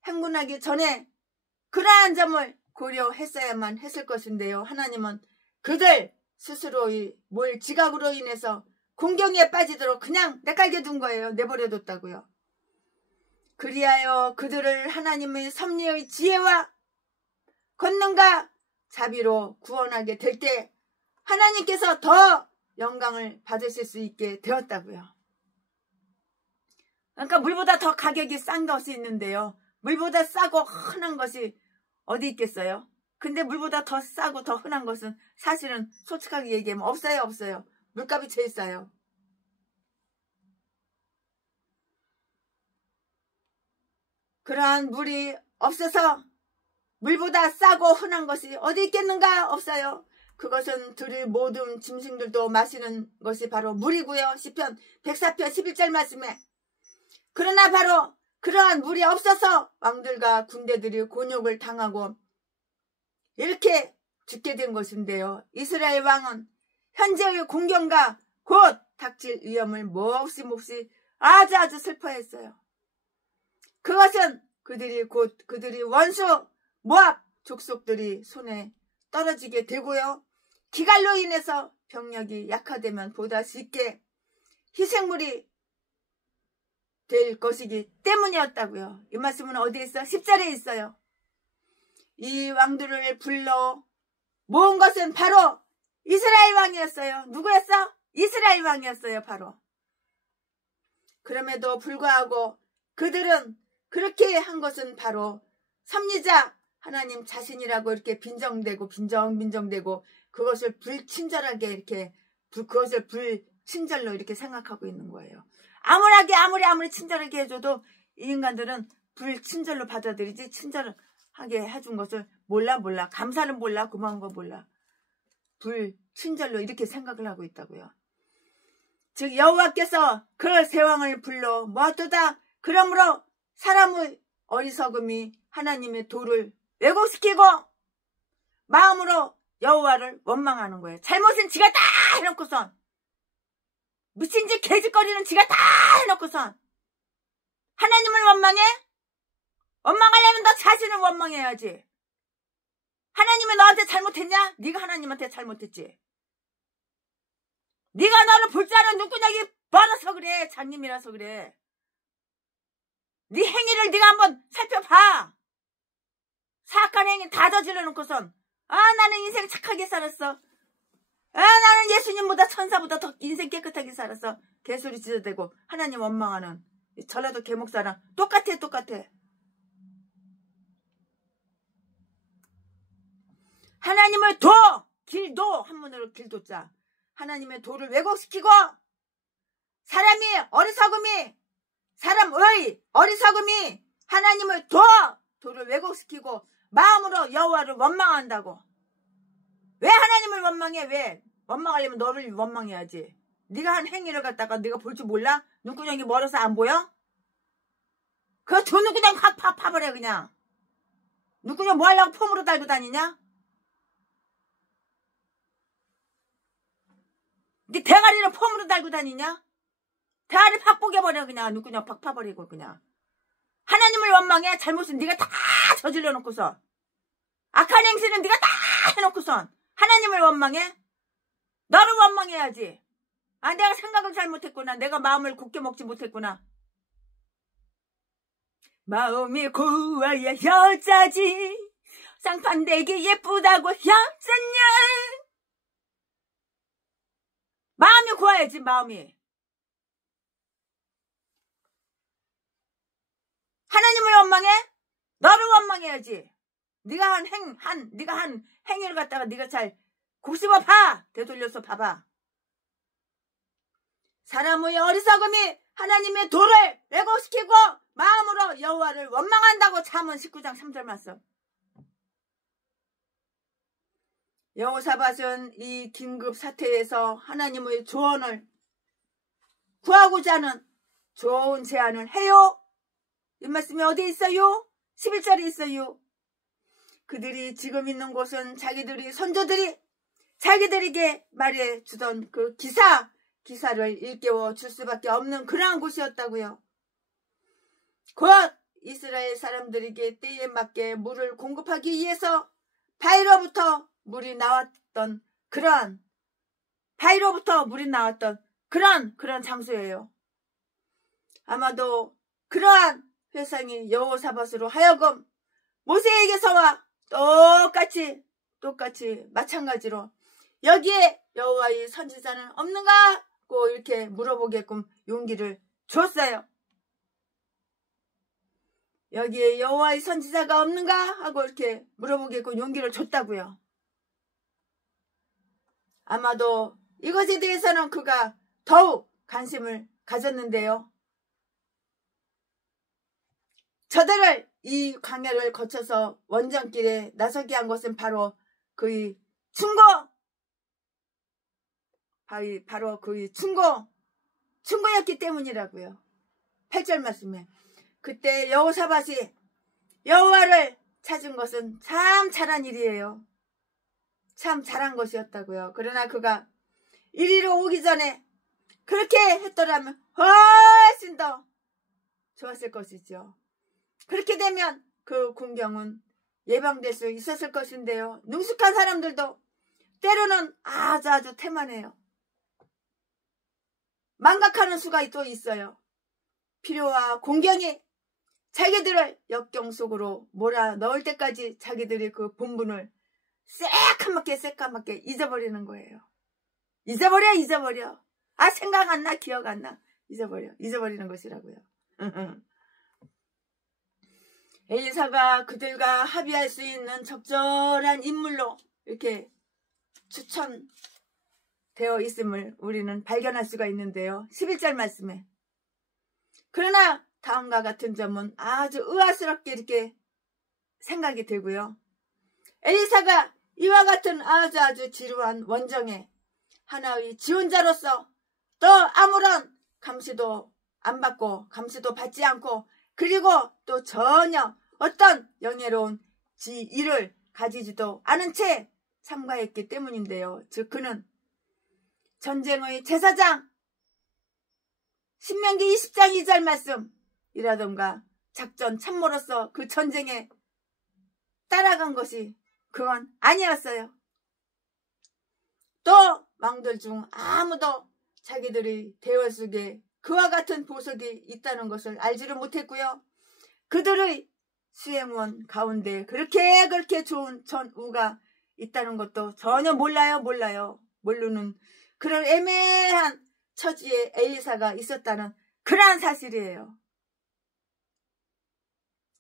행군하기 전에 그러한 점을 고려했어야만 했을 것인데요. 하나님은 그들 스스로의 지각으로 인해서 공경에 빠지도록 그냥 내깔게 둔 거예요. 내버려뒀다고요. 그리하여 그들을 하나님의 섭리의 지혜와 권능과 자비로 구원하게 될 때 하나님께서 더 영광을 받으실 수 있게 되었다고요. 그러니까 물보다 더 가격이 싼 것이 있는데요. 물보다 싸고 흔한 것이 어디 있겠어요? 근데 물보다 더 싸고 더 흔한 것은 사실은 솔직하게 얘기하면 없어요. 물값이 제일 싸요. 그러한 물이 없어서 물보다 싸고 흔한 것이 어디 있겠는가? 없어요. 그것은 들의 모든 짐승들도 마시는 것이 바로 물이고요. 시편 104편 11절 말씀에 그러나 바로 그러한 물이 없어서 왕들과 군대들이 곤욕을 당하고 이렇게 죽게 된 것인데요. 이스라엘 왕은 현재의 공경과 곧 닥칠 위험을 몹시 아주 슬퍼했어요. 그것은 그들이 원수 모압 족속들이 손에 떨어지게 되고요. 기갈로 인해서 병력이 약화되면 보다 쉽게 희생물이 될 것이기 때문이었다고요. 이 말씀은 어디에 있어? 10절에 있어요. 이 왕들을 불러 모은 것은 바로 이스라엘 왕이었어요. 누구였어? 이스라엘 왕이었어요. 바로. 그럼에도 불구하고 그들은 그렇게 한 것은 바로 섭리자 하나님 자신이라고 이렇게 빈정되고 그것을 불친절하게 이렇게 그것을 불친절로 이렇게 생각하고 있는 거예요. 아무리 친절하게 해줘도 이 인간들은 불친절로 받아들이지 친절하게 해준 것을 몰라. 감사를 몰라. 고마운 거 몰라. 불친절로 이렇게 생각을 하고 있다고요. 즉 여호와께서 그 세왕을 불러 모았도다. 그러므로 사람의 어리석음이 하나님의 도를 왜곡시키고 마음으로 여호와를 원망하는 거예요. 잘못은 지가 다 해놓고선 미친짓 개짓거리는 지가 다 해놓고선 하나님을 원망해? 원망하려면 너 자신을 원망해야지. 하나님이 너한테 잘못했냐? 네가 하나님한테 잘못했지. 네가 너를 볼 줄 아는 눈구녕이 멀어서 그래. 장님이라서 그래. 네 행위를 네가 한번 살펴봐. 사악한 행위 다 저질러 놓고선 나는 인생 착하게 살았어. 나는 예수님보다 천사보다 더 인생 깨끗하게 살았어. 개소리 짖어대고 하나님 원망하는 전라도 개목사랑 똑같아. 하나님을 길도 한문으로 길도자 하나님의 도를 왜곡시키고 사람의 어리석음이 하나님의 도를 왜곡시키고 마음으로 여호와를 원망한다고. 왜 하나님을 원망해? 왜? 원망하려면 너를 원망해야지. 네가 한 행위를 갖다가 네가 볼 줄 몰라? 눈구녕이 멀어서 안 보여? 그 두 눈구녕 확 파버려 그냥. 눈구녕 뭐 하려고 폼으로 달고 다니냐? 네 대가리를 폼으로 달고 다니냐? 대가리 팍 뽀개버려 그냥. 눈구녕 팍 파버리고 그냥. 하나님을 원망해? 잘못은 네가 다 저질러 놓고서. 악한 행실은 네가 다 해놓고선 하나님을 원망해? 너를 원망해야지. 내가 생각을 잘못했구나. 내가 마음을 굳게 먹지 못했구나. 마음이 고와야 여자지. 쌍판대기 예쁘다고 여자냐. 마음이 고와야지. 마음이. 하나님을 원망해? 너를 원망해야지. 네가 한 행위를 갖다가 네가 잘 곱씹어 봐. 되돌려서 봐봐. 사람의 어리석음이 하나님의 도를 왜곡시키고 마음으로 여호와를 원망한다고. 잠언 19장 3절 말씀. 여호사밧은 이 긴급 사태에서 하나님의 조언을 구하고자 하는 좋은 제안을 해요. 이 말씀이 어디에 있어요? 11절에 있어요. 그들이 지금 있는 곳은 자기들이 선조들이 자기들에게 말해주던 그 기사를 일깨워 줄 수밖에 없는 그러한 곳이었다고요. 곧 이스라엘 사람들에게 때에 맞게 물을 공급하기 위해서 바위로부터 물이 나왔던 그런 장소예요. 아마도 그러한 회상이 여호사밧으로 하여금 모세에게서와 똑같이 마찬가지로 여기에 여호와의 선지자는 없는가고 이렇게 물어보게끔 용기를 줬어요. 여기에 여호와의 선지자가 없는가 하고 이렇게 물어보게끔 용기를 줬다고요. 아마도 이것에 대해서는 그가 더욱 관심을 가졌는데요. 저들을 이 광야를 거쳐서 원정길에 나서게 한 것은 바로 그의 바로 그의 충고였기 때문이라고요. 8절 말씀에 그때 여호사밧이 여호와를 찾은 것은 참 잘한 일이에요. 참 잘한 것이었다고요. 그러나 그가 이리로 오기 전에 그렇게 했더라면 훨씬 더 좋았을 것이죠. 그렇게 되면 그 군경은 예방될 수 있었을 것인데요. 능숙한 사람들도 때로는 아주 태만해요. 망각하는 수가 또 있어요. 필요와 공경이 자기들을 역경 속으로 몰아넣을 때까지 자기들이 그 본분을 새까맣게 잊어버리는 거예요. 잊어버려. 아, 생각 안 나, 기억 안 나. 잊어버리는 것이라고요. 엘리사가 그들과 합의할 수 있는 적절한 인물로 이렇게 추천되어 있음을 우리는 발견할 수가 있는데요. 11절 말씀에 그러나 다음과 같은 점은 아주 의아스럽게 이렇게 생각이 되고요. 엘리사가 이와 같은 아주 지루한 원정에 하나의 지원자로서 또 아무런 감시도 안 받고 감시도 받지 않고 그리고 또 전혀 어떤 영예로운 일을 가지지도 않은 채 참가했기 때문인데요. 즉 그는 전쟁의 제사장 신명기 20장 2절 말씀이라던가 작전 참모로서 그 전쟁에 따라간 것이 그건 아니었어요. 또 왕들 중 아무도 자기들의 대화 속에 그와 같은 보석이 있다는 것을 알지를 못했고요. 그들의 수행원 가운데 그렇게 좋은 전우가 있다는 것도 전혀 몰라요. 모르는 그런 애매한 처지에 엘리사가 있었다는 그러한 사실이에요.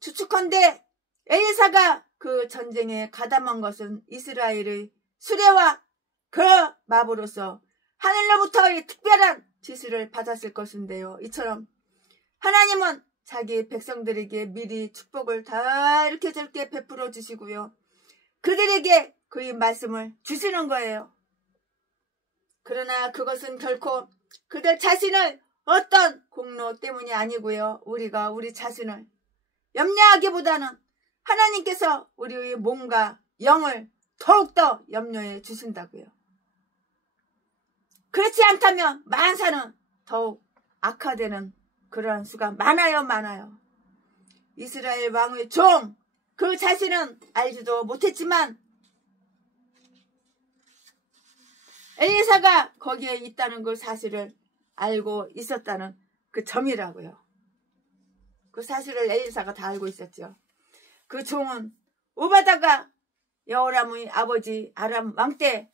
추측컨대 엘리사가 그 전쟁에 가담한 것은 이스라엘의 수레와 그 마부로서 하늘로부터의 특별한 지시를 받았을 것인데요. 이처럼 하나님은 자기 백성들에게 미리 축복을 다 이렇게 저렇게 베풀어 주시고요. 그들에게 그의 말씀을 주시는 거예요. 그러나 그것은 결코 그들 자신을 어떤 공로 때문이 아니고요. 우리가 우리 자신을 염려하기보다는 하나님께서 우리의 몸과 영을 더욱더 염려해 주신다고요. 그렇지 않다면 만사는 더욱 악화되는 그러한 수가 많아요. 이스라엘 왕의 종, 그 자신은 알지도 못했지만 엘리사가 거기에 있다는 그 사실을 알고 있었다는 그 점이라고요. 그 사실을 엘리사가 다 알고 있었죠. 그 종은 오바다가 여호람의 아버지 아람 왕 때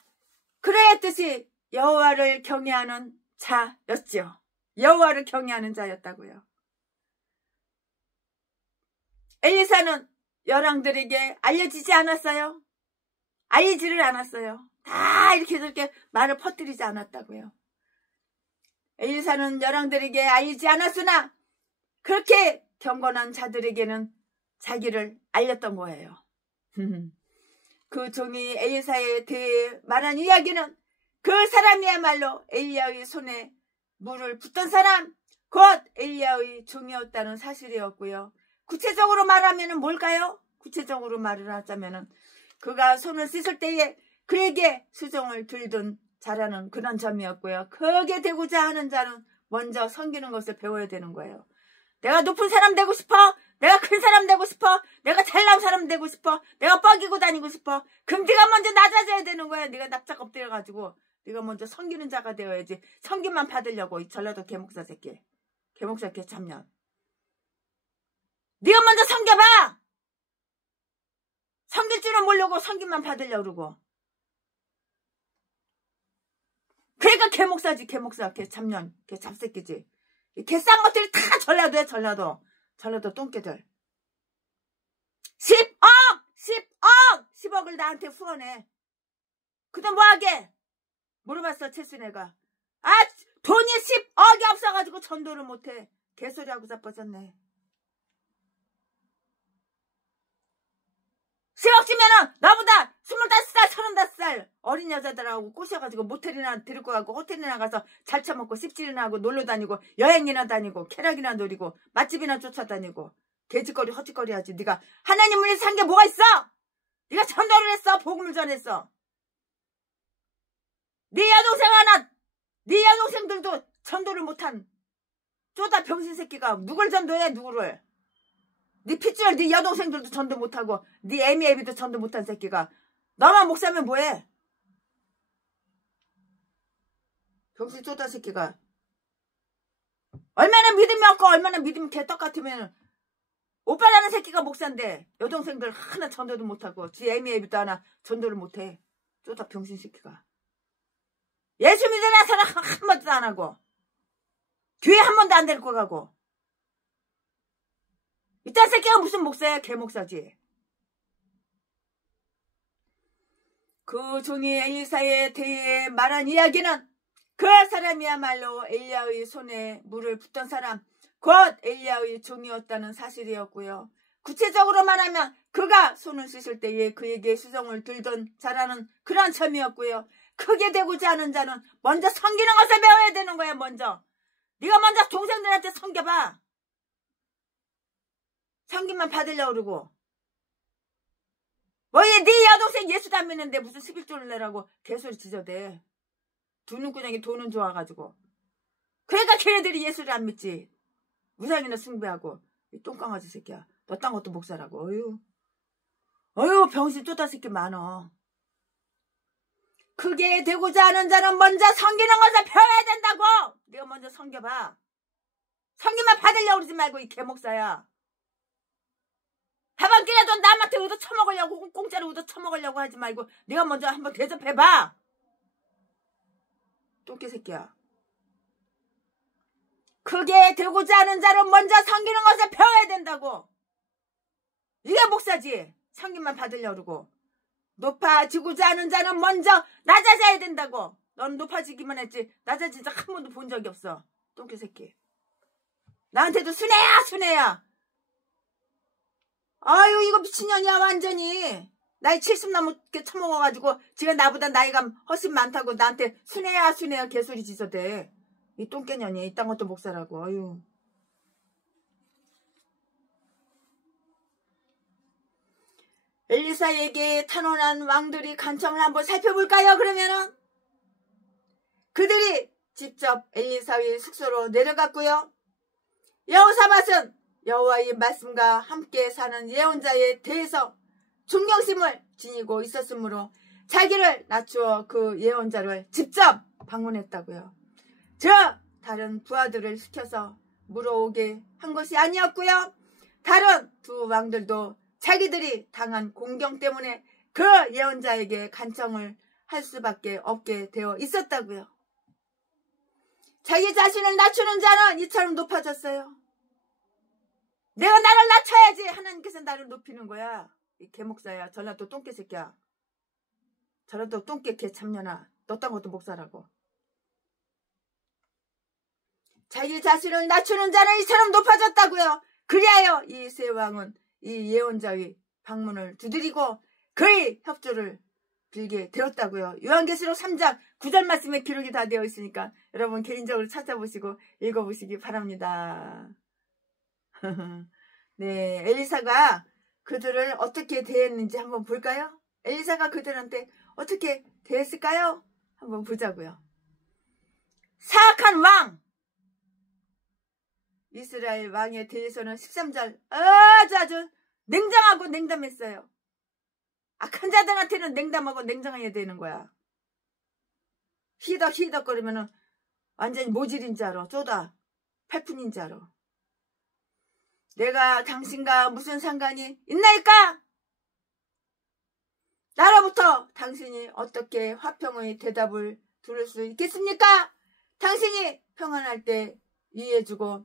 그러했듯이 여호와를 경외하는 자였죠. 여호와를 경외하는 자였다고요. 엘리사는 열왕들에게 알려지지 않았어요. 알리지를 않았어요. 다 이렇게 저렇게 말을 퍼뜨리지 않았다고요. 엘리사는 열왕들에게 알리지 않았으나 그렇게 경건한 자들에게는 자기를 알렸던 거예요. 그 종이 엘리사에 대해 말한 이야기는 그 사람이야말로 엘리야의 손에 물을 붓던 사람, 곧 엘리야의 종이었다는 사실이었고요. 구체적으로 말하면 뭘까요? 구체적으로 말을 하자면 그가 손을 씻을 때에 그에게 수종을 들던 자라는 그런 점이었고요. 그게 되고자 하는 자는 먼저 섬기는 것을 배워야 되는 거예요. 내가 높은 사람 되고 싶어? 내가 큰 사람 되고 싶어? 내가 잘난 사람 되고 싶어? 내가 뻐기고 다니고 싶어? 그럼 네가 먼저 낮아져야 되는 거야. 네가 납작 엎드려가지고 네가 먼저 섬기는 자가 되어야지. 섬김만 받으려고 이 전라도 개목사 새끼. 개목사 개 참년. 네가 먼저 섬겨봐. 섬길 줄은 모르고 섬김만 받으려고 그러고. 그러니까 개목사지. 개목사 개 참년. 개 잡새끼지. 개 싼 것들이 다 전라도야. 전라도 똥개들. 10억을 나한테 후원해. 그다음 뭐하게? 물어봤어 최순애가. 아, 돈이 10억이 없어가지고 전도를 못해. 개소리하고 자빠졌네. 10억 주면은 나보다 25살, 35살 어린 여자들하고 꼬셔가지고 모텔이나 데리고 가고 호텔이나 가서 잘 처먹고 씹질이나 하고 놀러 다니고 여행이나 다니고 쾌락이나 누리고 맛집이나 쫓아다니고 개짓거리 헛짓거리 하지. 네가 하나님을 위해서 산 게 뭐가 있어? 네가 전도를 했어? 복음을 전했어? 네 여동생 하나, 네 여동생들도 전도를 못한 쪼다 병신 새끼가 누굴 전도해? 누구를? 네 핏줄 네 여동생들도 전도 못하고 네 애미 애비도 전도 못한 새끼가 너만 목사면 뭐해? 병신 쪼다 새끼가 얼마나 믿음이 없고 얼마나 믿음이 개떡 같으면 오빠라는 새끼가 목사인데 여동생들 하나 전도도 못하고 지 애미 애비도 하나 전도를 못해. 쪼다 병신 새끼가 예수 믿으라는 사람 한마디도 안 하고 교회 한 번도 안 데리고 가고 이딴 새끼가 무슨 목사야? 개목사지. 그 종이 엘리사에 대해 말한 이야기는 그 사람이야말로 엘리야의 손에 물을 붓던 사람 곧 엘리야의 종이었다는 사실이었고요. 구체적으로 말하면 그가 손을 씻을 때에 그에게 수정을 들던 자라는 그런 점이었고요. 크게 되고자 하는 자는 먼저 섬기는 것을 배워야 되는 거야. 먼저 네가 먼저 동생들한테 섬겨봐. 섬김만 받으려고 그러고 뭐야 네 여동생 예수도 안 믿는데 무슨 11조를 내라고 개소리 지저대. 두 눈구녕이 돈은 좋아가지고 그러니까 걔네들이 예수를 안 믿지. 우상이나 숭배하고 이 똥강아지 새끼야. 너 딴 것도 목사라고. 어휴 병신 쪼다 새끼 많어. 크게 되고자 하는 자는 먼저 섬기는 것을 배워야 된다고. 네가 먼저 섬겨봐. 섬기만 받으려고 그러지 말고 이 개목사야. 밥 한 끼라도 남한테 얻어 처먹으려고 공짜로 얻어 처먹으려고 하지 말고 네가 먼저 한번 대접해봐. 똥개 새끼야. 크게 되고자 하는 자는 먼저 섬기는 것을 배워야 된다고. 이게 목사지. 섬김만 받으려고 그러고 높아지고자 하는 자는 먼저 낮아져야 된다고. 넌 높아지기만 했지 낮아진 적 한 번도 본 적이 없어. 똥개 새끼. 나한테도 순애야. 아유 이거 미친년이야 완전히. 나이 70 넘게 처먹어가지고 지금 나보다 나이가 훨씬 많다고 나한테 순애야 개소리 지저대. 이 똥개년이 이딴 것도 목사라고. 아유. 엘리사에게 탄원한 왕들이 간청을 한번 살펴볼까요? 그러면은 그들이 직접 엘리사의 숙소로 내려갔고요. 여호사밧은 여호와의 말씀과 함께 사는 예언자에 대해서 존경심을 지니고 있었으므로 자기를 낮추어 그 예언자를 직접 방문했다고요. 다른 부하들을 시켜서 물어오게 한 것이 아니었고요. 다른 두 왕들도 자기들이 당한 공경 때문에 그 예언자에게 간청을 할 수밖에 없게 되어 있었다고요. 자기 자신을 낮추는 자는 이처럼 높아졌어요. 내가 나를 낮춰야지 하나님께서 나를 높이는 거야. 이 개목사야. 전라도 똥개 새끼야. 전라도 똥개 개참년아. 너 딴 것도 목사라고. 자기 자신을 낮추는 자는 이처럼 높아졌다고요. 그리하여 이 세 왕은 이 예언자의 방문을 두드리고 그의 협조를 빌게 되었다고요. 요한계시록 3장 9절 말씀에 기록이 다 되어 있으니까 여러분 개인적으로 찾아보시고 읽어보시기 바랍니다. 네, 엘리사가 그들을 어떻게 대했는지 한번 볼까요? 엘리사가 그들한테 어떻게 대했을까요? 한번 보자고요. 사악한 왕! 이스라엘 왕에 대해서는 13절 아주 냉정하고 냉담했어요. 악한 자들한테는 냉담하고 냉정해야 되는 거야. 히덕거리면은 완전히 모질인 줄 알아. 쪼다 팔푼인 줄 알아. 내가 당신과 무슨 상관이 있나이까? 나로부터 당신이 어떻게 화평의 대답을 들을 수 있겠습니까? 당신이 평안할 때 이해해주고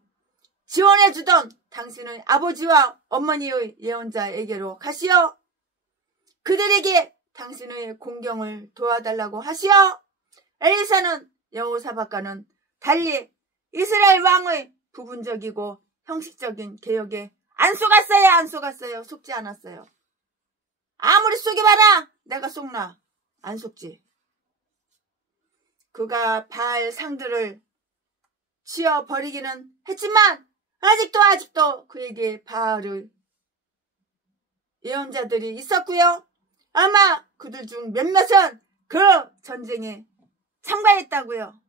지원해주던 당신의 아버지와 어머니의 예언자에게로 가시오. 그들에게 당신의 공경을 도와달라고 하시오. 엘리사는 여호사밧과는 달리 이스라엘 왕의 부분적이고 형식적인 개혁에 안 속았어요. 속지 않았어요. 아무리 속여봐라. 내가 속나? 안 속지. 그가 바알 상들을 치워버리기는 했지만 아직도 그에게 바알의 예언자들이 있었고요. 아마 그들 중 몇몇은 그 전쟁에 참가했다고요.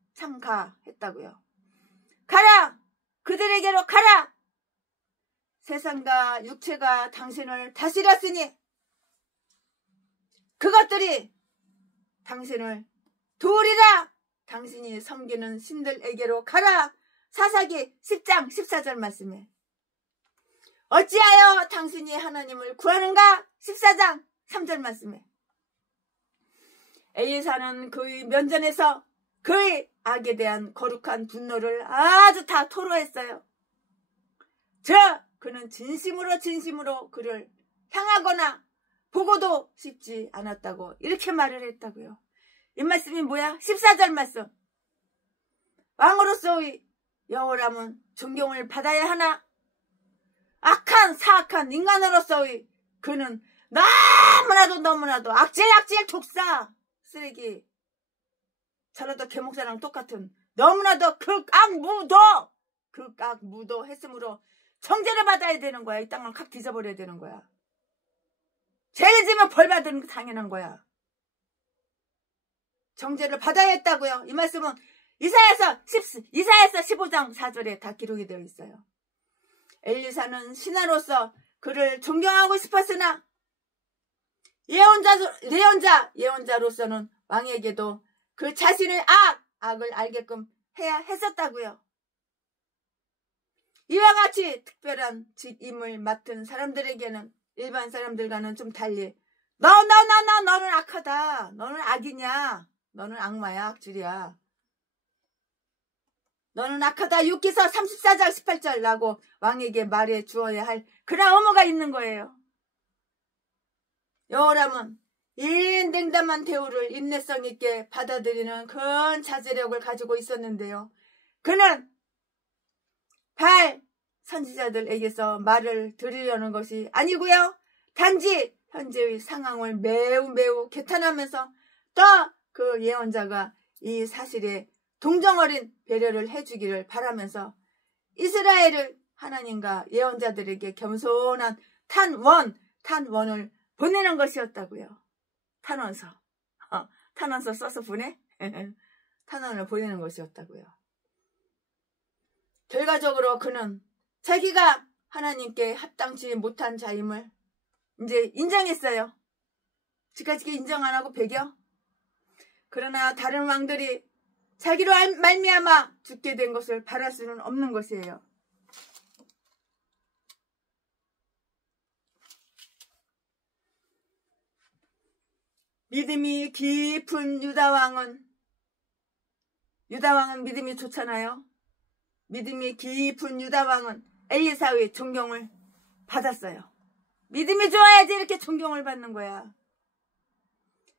가라! 그들에게로 가라! 세상과 육체가 당신을 다스렸으니 그것들이 당신을 도우리라. 당신이 섬기는 신들에게로 가라. 사사기 10장 14절 말씀에 어찌하여 당신이 하나님을 구하는가? 14장 3절 말씀에 엘리사는 그의 면전에서 그의 악에 대한 거룩한 분노를 아주 다 토로했어요. 그는 진심으로 그를 향하거나 보고도 싶지 않았다고 이렇게 말을 했다고요. 이 말씀이 뭐야? 14절 말씀. 왕으로서의 여호람은 존경을 받아야 하나? 사악한 인간으로서의 그는 너무나도 악질 독사 쓰레기. 저라도 개목사랑 똑같은 너무나도 극악무도 했으므로 정죄를 받아야 되는 거야. 이 땅을 확 뒤져버려야 되는 거야. 죄를 지면 벌 받는 게 당연한 거야. 정죄를 받아야 했다고요. 이 말씀은 이사야서 15장 4절에 다 기록이 되어 있어요. 엘리사는 신하로서 그를 존경하고 싶었으나 예언자로서는 왕에게도 그 자신의 악을 알게끔 해야 했었다고요. 이와 같이 특별한 직임을 맡은 사람들에게는 일반 사람들과는 좀 달리 너는 악하다. 너는 악이냐. 너는 악마야. 악질이야. 너는 악하다. 욥기서 34장 18절 라고 왕에게 말해 주어야 할 그런 의무가 있는 거예요. 여호람은 이 냉담한 대우를 인내성 있게 받아들이는 큰 자제력을 가지고 있었는데요. 그는 바알 선지자들에게서 말을 들으려는 것이 아니고요. 단지 현재의 상황을 매우 개탄하면서 또 그 예언자가 이 사실에 동정어린 배려를 해주기를 바라면서 이스라엘을 하나님과 예언자들에게 겸손한 탄원을 보내는 것이었다고요. 탄원서 써서 보내? 탄원을 보내는 것이었다고요. 결과적으로 그는 자기가 하나님께 합당치 못한 자임을 이제 인정했어요. 지금까지 인정 안 하고 배겨? 그러나 다른 왕들이 자기로 말미암아 죽게 된 것을 바랄 수는 없는 것이에요. 믿음이 깊은 유다왕은 믿음이 좋잖아요. 믿음이 깊은 유다왕은 엘리사의 존경을 받았어요. 믿음이 좋아야지 이렇게 존경을 받는 거야.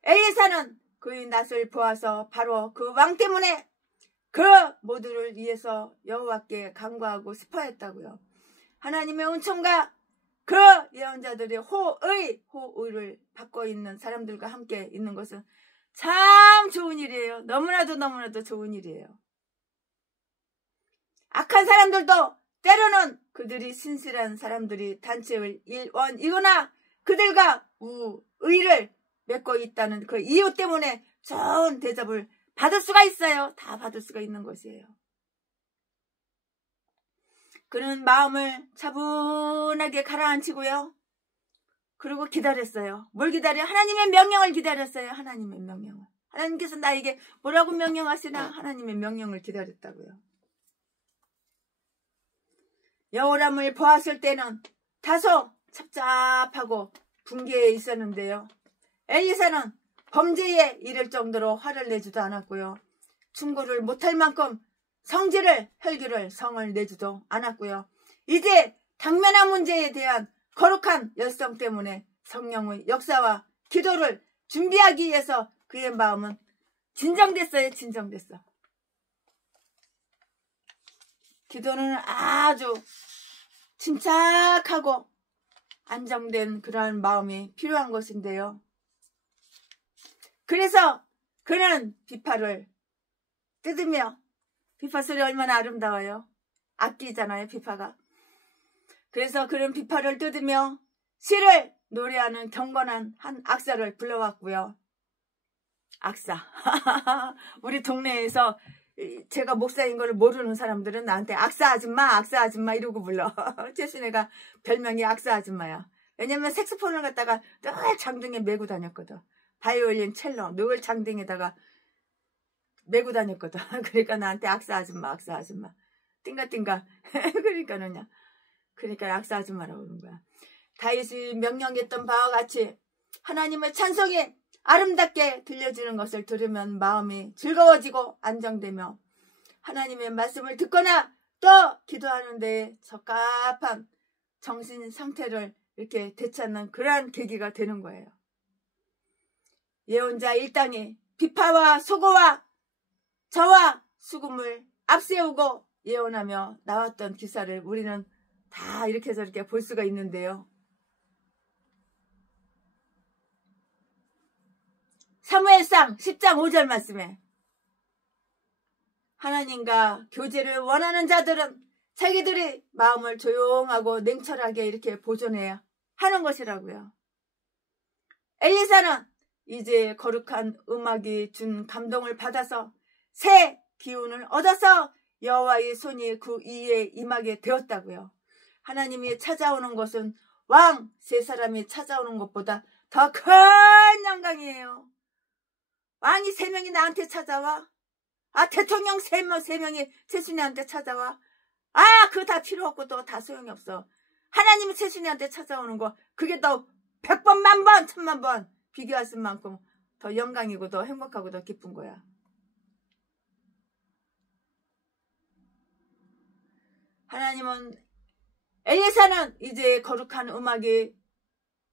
엘리사는 그의 낯을 보아서 바로 그 왕 때문에 그 모두를 위해서 여호와께 간구하고 싶어했다고요. 하나님의 은총과 그 예언자들의 호의를 받고 있는 사람들과 함께 있는 것은 참 좋은 일이에요. 너무나도 좋은 일이에요. 악한 사람들도 때로는 그들이 신실한 사람들이 단체의 일원이거나 그들과 우의를 맺고 있다는 그 이유 때문에 좋은 대접을 받을 수가 있어요. 다 받을 수가 있는 것이에요. 그는 마음을 차분하게 가라앉히고요. 그리고 기다렸어요. 뭘 기다려? 하나님의 명령을 기다렸어요. 하나님의 명령을. 하나님께서 나에게 뭐라고 명령하시나? 하나님의 명령을 기다렸다고요. 여호람을 보았을 때는 다소 찹찹하고 분개해 있었는데요. 엘리사는 범죄에 이를 정도로 화를 내지도 않았고요. 충고를 못할 만큼 혈기를 성을 내지도 않았고요. 이제 당면한 문제에 대한 거룩한 열성 때문에 성령의 역사와 기도를 준비하기 위해서 그의 마음은 진정됐어요. 기도는 아주 침착하고 안정된 그러한 마음이 필요한 것인데요. 그래서 그는 비파를 뜯으며, 비파 소리 얼마나 아름다워요. 악기잖아요, 비파가. 그래서 그는 비파를 뜯으며 시를 노래하는 경건한 한 악사를 불러왔고요. 악사. 우리 동네에서 제가 목사인 걸 모르는 사람들은 나한테 악사 아줌마 이러고 불러. 최순애가 별명이 악사 아줌마야. 왜냐면 색소폰을 갖다가 늘 장등에 메고 다녔거든. 바이올린, 첼로 늘 장등에다가 메고 다녔거든. 그러니까 나한테 악사 아줌마. 띵가띵가. 그러니까 악사 아줌마라고 그러는 거야. 다윗이 명령했던 바와 같이 하나님의 찬송이 아름답게 들려지는 것을 들으면 마음이 즐거워지고 안정되며 하나님의 말씀을 듣거나 또 기도하는 데 적합한 정신 상태를 이렇게 되찾는 그러한 계기가 되는 거예요. 예언자 일당이 비파와 소고와 저와 수금을 앞세우고 예언하며 나왔던 기사를 우리는 다 이렇게 저렇게 볼 수가 있는데요. 사무엘상 10장 5절 말씀에 하나님과 교제를 원하는 자들은 자기들이 마음을 조용하고 냉철하게 이렇게 보존해야 하는 것이라고요. 엘리사는 이제 거룩한 음악이 준 감동을 받아서 새 기운을 얻어서 여호와의 손이 그 위에 임하게 되었다고요. 하나님이 찾아오는 것은 왕 세 사람이 찾아오는 것보다 더 큰 영광이에요. 왕이 3명이 나한테 찾아와? 대통령 3명이 최순애한테 찾아와? 그거 다 필요 없고 또 다 소용이 없어. 하나님이 최순애한테 찾아오는 거, 그게 더 100번, 만번, 1000만번 비교할 수 만큼 더 영광이고 더 행복하고 더 기쁜 거야. 하나님은 엘리사는 이제 거룩한 음악이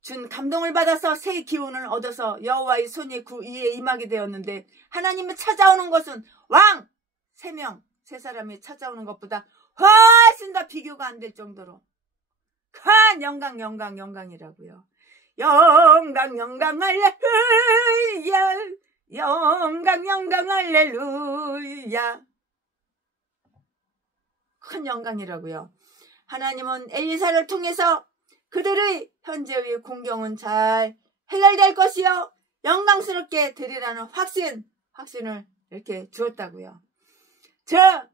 준 감동을 받아서 새 기운을 얻어서 여호와의 손이 그 위에 임하게 되었는데 하나님이 찾아오는 것은 왕 3명, 3사람이 찾아오는 것보다 훨씬 더 비교가 안 될 정도로 큰 영광이라고요. 영광 할렐루야, 영광 할렐루야. 큰 영광이라고요. 하나님은 엘리사를 통해서 그들의 현재의 공경은 잘 해결될 것이요 영광스럽게 되리라는 확신을 이렇게 주었다고요.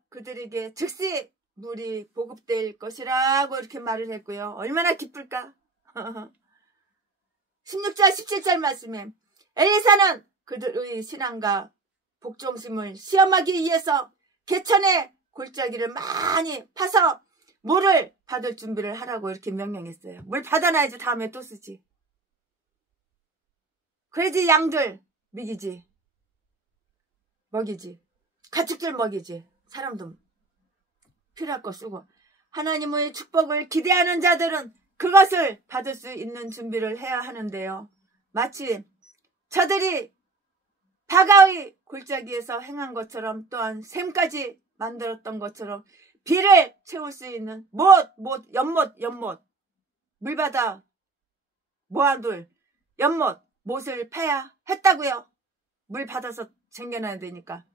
그들에게 즉시 물이 보급될 것이라고 이렇게 말을 했고요. 얼마나 기쁠까? 16절 17절 말씀에 엘리사는 그들의 신앙과 복종심을 시험하기 위해서 개천의 골짜기를 많이 파서 물을 받을 준비를 하라고 이렇게 명령했어요. 물 받아놔야지 다음에 또 쓰지. 그래야지 양들 먹이지. 가축들 먹이지. 사람도 필요할 거 쓰고. 하나님의 축복을 기대하는 자들은 그것을 받을 수 있는 준비를 해야 하는데요. 마치 저들이 바가의 골짜기에서 행한 것처럼 또한 샘까지 만들었던 것처럼 비를 채울 수 있는 연못 물바다 모아둘 못을 패야 했다고요. 물 받아서 챙겨놔야 되니까.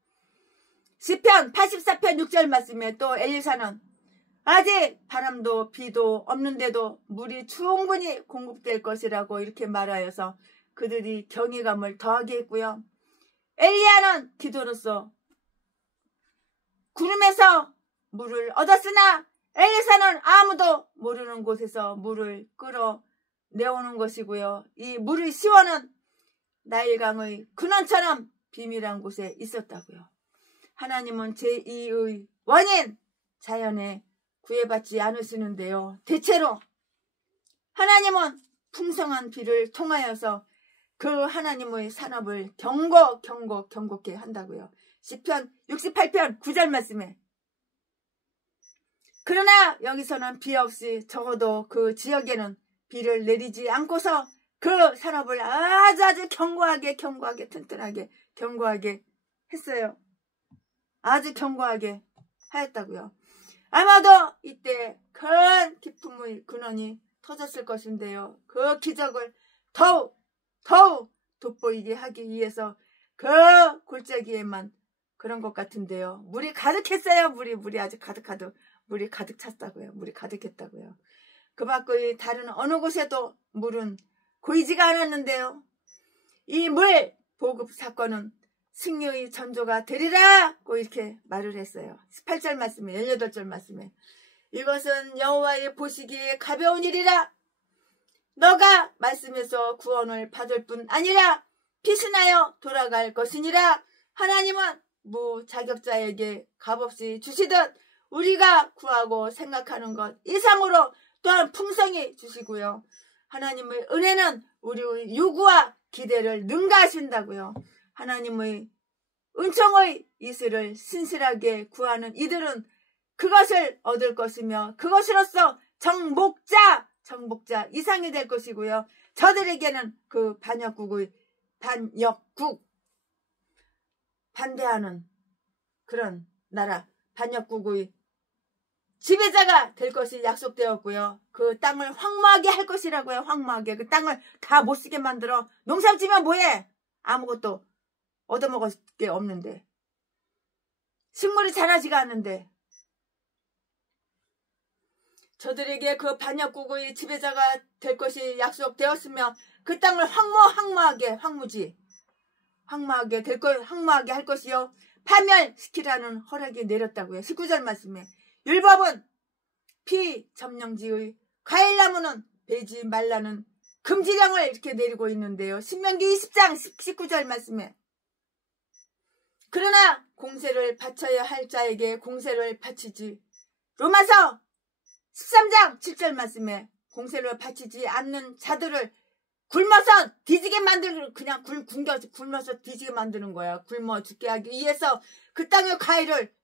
시편 84편 6절 말씀에 또 엘리사는 아직 바람도 비도 없는데도 물이 충분히 공급될 것이라고 이렇게 말하여서 그들이 경외감을 더하게 했고요. 엘리야는 기도로서 구름에서 물을 얻었으나 엘리사는 아무도 모르는 곳에서 물을 끌어내오는 것이고요. 이 물의 시원은 나일강의 근원처럼 비밀한 곳에 있었다고요. 하나님은 제2의 원인 자연에 구애받지 않으시는데요. 대체로 하나님은 풍성한 비를 통하여서 그 하나님의 산업을 경고케 한다고요. 시편 68편 9절 말씀에 그러나 여기서는 비 없이 적어도 그 지역에는 비를 내리지 않고서 그 산업을 아주 견고하게 튼튼하게 견고하게 했어요. 아주 견고하게 하였다고요. 아마도 이때 큰 기쁨의 근원이 터졌을 것인데요. 그 기적을 더욱 돋보이게 하기 위해서 그 골짜기에만 그런 것 같은데요. 물이 가득했어요. 물이 아주 물이 가득 찼다고요. 물이 가득했다고요. 그 밖의 다른 어느 곳에도 물은 고이지가 않았는데요. 이 물 보급 사건은 승려의 전조가 되리라고 이렇게 말을 했어요. 18절 말씀에 18절 말씀에 이것은 여호와의 보시기에 가벼운 일이라. 너가 말씀에서 구원을 받을 뿐 아니라 피신하여 돌아갈 것이니라. 하나님은 무자격자에게 값없이 주시듯 우리가 구하고 생각하는 것 이상으로 또한 풍성히 주시고요. 하나님의 은혜는 우리의 요구와 기대를 능가하신다고요. 하나님의 은총의 이슬을 신실하게 구하는 이들은 그것을 얻을 것이며 그것으로서 정복자 이상이 될 것이고요. 저들에게는 그 반역국 반대하는 그런 나라 반역국의 지배자가 될 것이 약속되었고요. 그 땅을 황무하게 할 것이라고요. 황무하게. 그 땅을 다 못쓰게 만들어. 농사 지면 뭐해? 아무것도 얻어먹을 게 없는데. 식물이 자라지가 않는데. 저들에게 그 반역국의 지배자가 될 것이 약속되었으며 그 땅을 황무하게 할 것이요. 파멸시키라는 허락이 내렸다고요. 19절 말씀에 율법은 피점령지의 과일나무는 베지 말라는 금지령을 이렇게 내리고 있는데요. 신명기 20장 19절 말씀에 그러나 공세를 바쳐야 할 자에게 공세를 바치지. 로마서 13장 7절 말씀에 공세를 바치지 않는 자들을 굶어서 뒤지게 굶어서 뒤지게 만드는 거야. 굶어 죽게 하기 위해서 그 땅의 과일을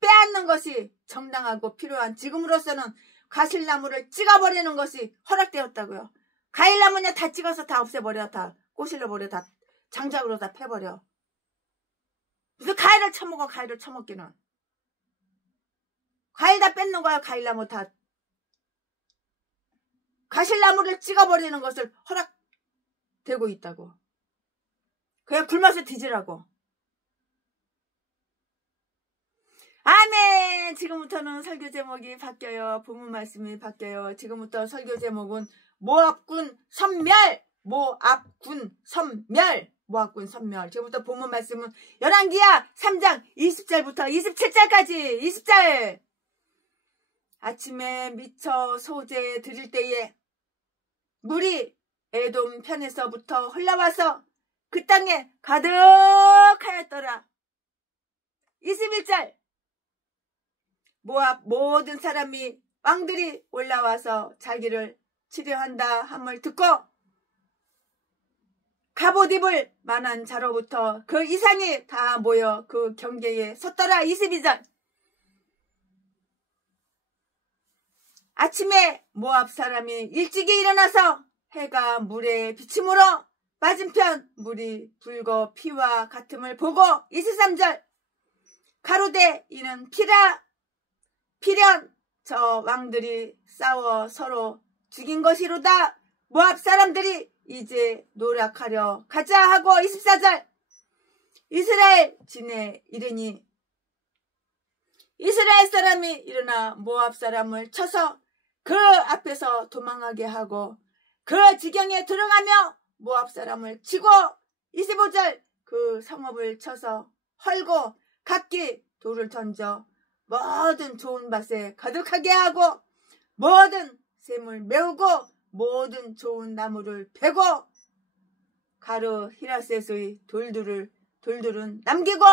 빼앗는 것이 정당하고 필요한 지금으로서는 과실나무를 찍어버리는 것이 허락되었다고요. 과일나무냐 다 찍어서 다 없애버려. 다 꼬실러 버려. 다 장작으로 다 패버려. 무슨 과일을 처먹기는. 과일 다 뺏는 거야. 과일나무 다. 과실나무를 찍어버리는 것을 허락되고 있다고. 그냥 굶어서 뒤지라고. 아멘. 지금부터는 설교 제목이 바뀌어요. 본문 말씀이 바뀌어요. 지금부터 설교 제목은 모압군 섬멸. 지금부터 본문 말씀은 열왕기하 3장 20절부터 27절까지 20절. 아침에 미쳐 소재 드릴 때에 물이 에돔 편에서부터 흘러와서 그 땅에 가득하였더라. 21절. 모압 모든 사람이 왕들이 올라와서 자기를 치료한다 함을 듣고 갑옷 입을 만한 자로부터 그 이상이 다 모여 그 경계에 섰더라. 22절. 아침에 모압 사람이 일찍이 일어나서 해가 물에 비침으로 맞은편 물이 붉어 피와 같음을 보고 23절. 가로되 이는 필연 저 왕들이 싸워 서로 죽인 것이로다. 모압 사람들이 이제 노력하려 가자 하고 24절. 이스라엘 진에 이르니 이스라엘 사람이 일어나 모압 사람을 쳐서 그 앞에서 도망하게 하고 그 지경에 들어가며 모압 사람을 치고 25절. 그 성읍을 쳐서 헐고 각기 돌을 던져 모든 좋은 밭에 가득하게 하고 모든 샘을 메우고 모든 좋은 나무를 베고 가르 히라셋의 돌들은 남기고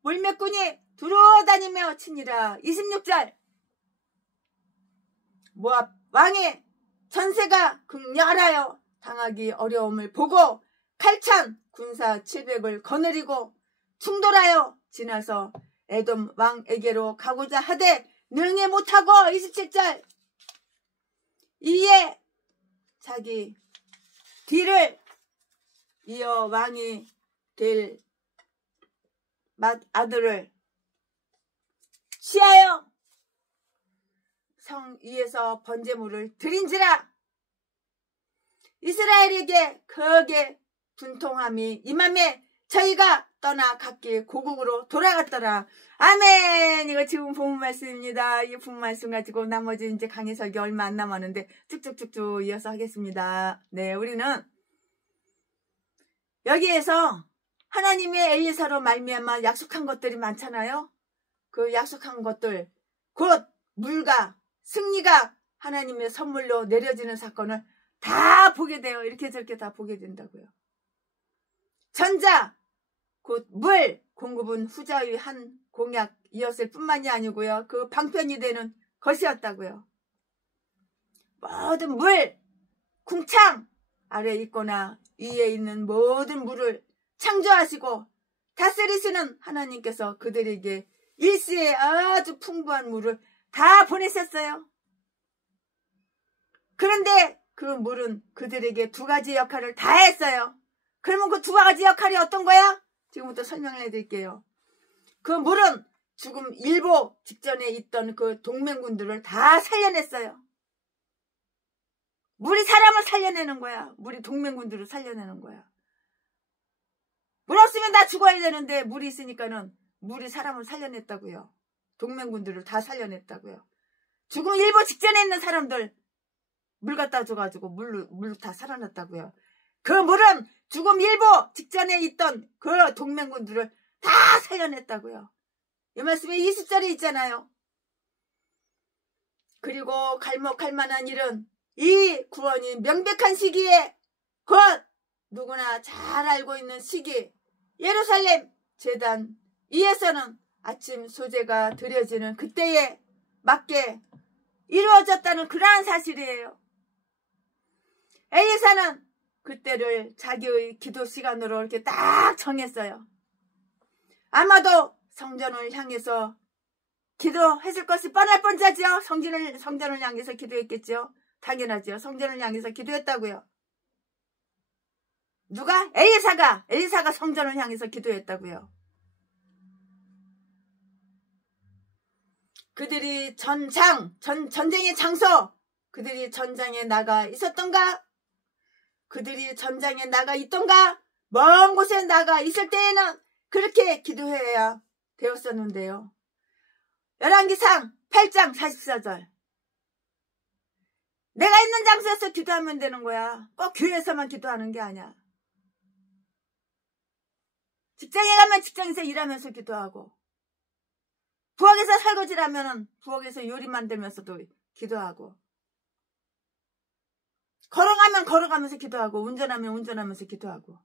물매꾼이 두루다니며 치니라. 26절. 모압 왕의 전세가 극렬하여 당하기 어려움을 보고 칼찬 군사 700을 거느리고 충돌하여 지나서 에돔 왕에게로 가고자 하되 능히 못하고 27절. 이에 자기 뒤를 이어 왕이 될 아들을 취하여 성 위에서 번제물을 드린지라. 이스라엘에게 거기에 분통함이 임함에 저희가 떠나 각기 고국으로 돌아갔더라. 아멘. 이거 지금 본문 말씀입니다. 이 본문 말씀 가지고 나머지 이제 강의 설교 얼마 안 남았는데 쭉쭉쭉쭉 이어서 하겠습니다. 네, 우리는 여기에서 하나님의 엘리사로 말미암아 약속한 것들이 많잖아요. 그 약속한 것들, 곧 물과 승리가 하나님의 선물로 내려지는 사건을 다 보게 돼요. 이렇게 저렇게 다 보게 된다고요. 전자, 곧 물 공급은 후자의 한 공약이었을 뿐만이 아니고요. 그 방편이 되는 것이었다고요. 모든 물, 궁창 아래에 있거나 위에 있는 모든 물을 창조하시고 다스리시는 하나님께서 그들에게 일시에 아주 풍부한 물을 다 보내셨어요. 그런데 그 물은 그들에게 두 가지 역할을 다 했어요. 그러면 그 두 가지 역할이 어떤 거야? 지금부터 설명을 해드릴게요. 그 물은 죽음 일보 직전에 있던 그 동맹군들을 다 살려냈어요. 물이 사람을 살려내는 거야. 물이 동맹군들을 살려내는 거야. 물 없으면 다 죽어야 되는데 물이 있으니까는 물이 사람을 살려냈다고요. 동맹군들을 다 살려냈다고요. 죽음 일보 직전에 있는 사람들 물 갖다 줘가지고 물로 다 살아났다고요. 그 물은 죽음 일보 직전에 있던 그 동맹군들을 다 살려냈다고요. 이 말씀에 20절에 있잖아요. 그리고 갈목할 만한 일은 이 구원이 명백한 시기에 곧 누구나 잘 알고 있는 시기 예루살렘 제단 위에서는 아침 소제가 드려지는 그때에 맞게 이루어졌다는 그러한 사실이에요. 엘리사는 그때를 자기의 기도 시간으로 이렇게 딱 정했어요. 아마도 성전을 향해서 기도했을 것이 뻔할 뻔하죠. 성전을 향해서 기도했겠죠. 당연하죠. 성전을 향해서 기도했다고요. 누가? 엘리사가 성전을 향해서 기도했다고요. 그들이 전쟁의 장소, 그들이 전장에 나가 있었던가? 그들이 전장에 나가 있던가? 먼 곳에 나가 있을 때에는 그렇게 기도해야 되었었는데요. 열왕기상 8장 44절. 내가 있는 장소에서 기도하면 되는 거야. 꼭 교회에서만 기도하는 게 아니야. 직장에 가면 직장에서 일하면서 기도하고, 부엌에서 설거지를 하면 부엌에서 요리 만들면서도 기도하고, 걸어가면 걸어가면서 기도하고, 운전하면 운전하면서 기도하고.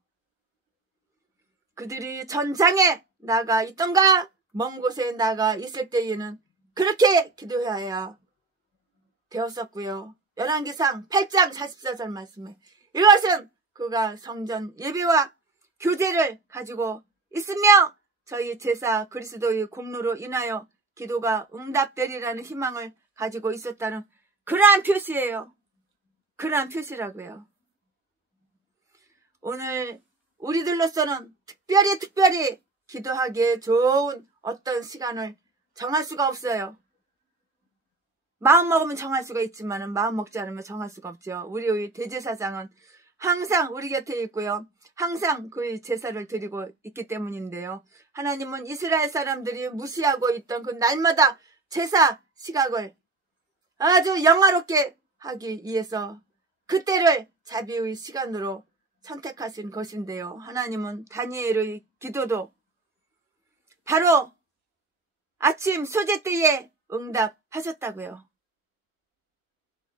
그들이 전장에 나가 있던가 먼 곳에 나가 있을 때에는 그렇게 기도해야 되었었고요. 열왕기상 8장 44절 말씀에 이것은 그가 성전 예배와 교제를 가지고 있으며 저희 제사 그리스도의 공로로 인하여 기도가 응답되리라는 희망을 가지고 있었다는 그러한 표시예요. 그러한 표시라고요. 오늘 우리들로서는 특별히 기도하기에 좋은 어떤 시간을 정할 수가 없어요. 마음 먹으면 정할 수가 있지만 마음 먹지 않으면 정할 수가 없죠. 우리의 대제사장은 항상 우리 곁에 있고요. 항상 그의 제사를 드리고 있기 때문인데요. 하나님은 이스라엘 사람들이 무시하고 있던 그 날마다 제사 시각을 아주 영화롭게 하기 위해서 그때를 자비의 시간으로 선택하신 것인데요. 하나님은 다니엘의 기도도 바로 아침 소제 때에 응답하셨다고요.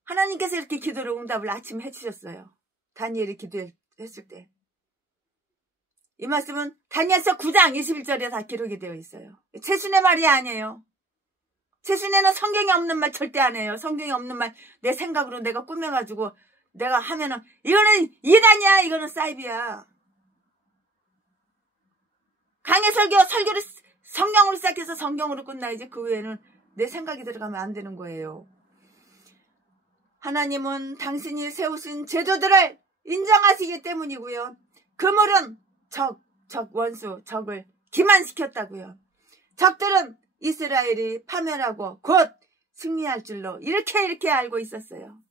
하나님께서 이렇게 기도로 응답을 아침에 해주셨어요. 다니엘이 기도했을 때. 이 말씀은 다니엘서 9장 21절에 다 기록이 되어 있어요. 최순의 말이 아니에요. 최순의는 성경에 없는 말 절대 안 해요. 성경에 없는 말 내 생각으로 내가 꾸며가지고 내가 하면은 이거는 이단이야, 이거는 사이비야. 강의 설교를 성경으로 시작해서 성경으로 끝나야지 그 외에는 내 생각이 들어가면 안 되는 거예요. 하나님은 당신이 세우신 제도들을 인정하시기 때문이고요. 그물은 원수, 적을 기만시켰다고요. 적들은 이스라엘이 파멸하고 곧 승리할 줄로 이렇게 알고 있었어요.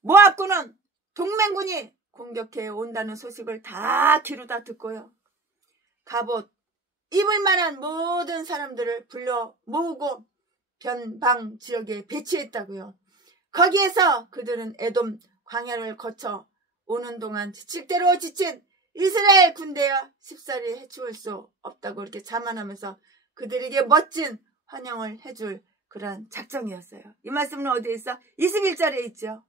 모압군은 동맹군이 공격해 온다는 소식을 다 기루다 듣고요. 갑옷 입을 만한 모든 사람들을 불러 모으고 변방 지역에 배치했다고요. 거기에서 그들은 에돔 광야를 거쳐 오는 동안 지칠대로 지친 이스라엘 군대와 쉽사리 해치울 수 없다고 이렇게 자만하면서 그들에게 멋진 환영을 해줄 그런 작정이었어요. 이 말씀은 어디에 있어? 21절에 있죠.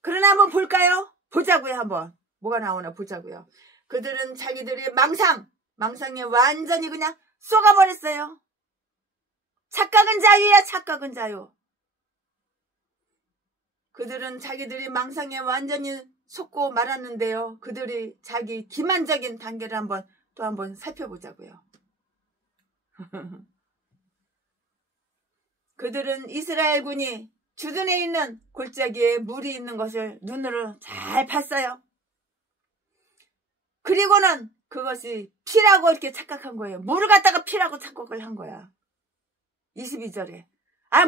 그러나 한번 볼까요? 보자고요. 한번 뭐가 나오나 보자고요. 그들은 자기들의 망상에 완전히 그냥 쏘가버렸어요. 착각은 자유야. 착각은 자유. 그들은 자기들이 망상에 완전히 속고 말았는데요. 그들이 자기 기만적인 단계를 또 한번 살펴보자고요. 그들은 이스라엘군이 주둔해 있는 골짜기에 물이 있는 것을 눈으로 잘 봤어요. 그리고는 그것이 피라고 이렇게 착각한 거예요. 물을 갖다가 피라고 착각을 한 거야. 22절에.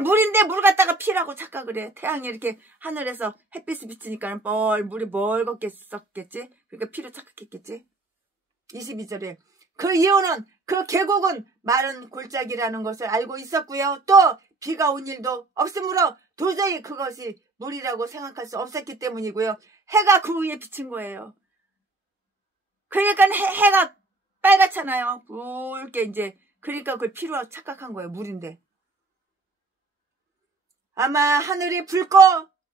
물인데 물 갖다가 피라고 착각을 해. 태양이 이렇게 하늘에서 햇빛이 비치니까 물이 멀겋게 썼겠지. 그러니까 피로 착각했겠지. 22절에. 그 이유는 그 계곡은 마른 골짜기라는 것을 알고 있었고요. 또 비가 온 일도 없으므로 도저히 그것이 물이라고 생각할 수 없었기 때문이고요. 해가 그 위에 비친 거예요. 그러니까 해가 빨갛잖아요. 붉게 이제. 그러니까 그걸 피로 착각한 거예요. 물인데. 아마 하늘이 붉고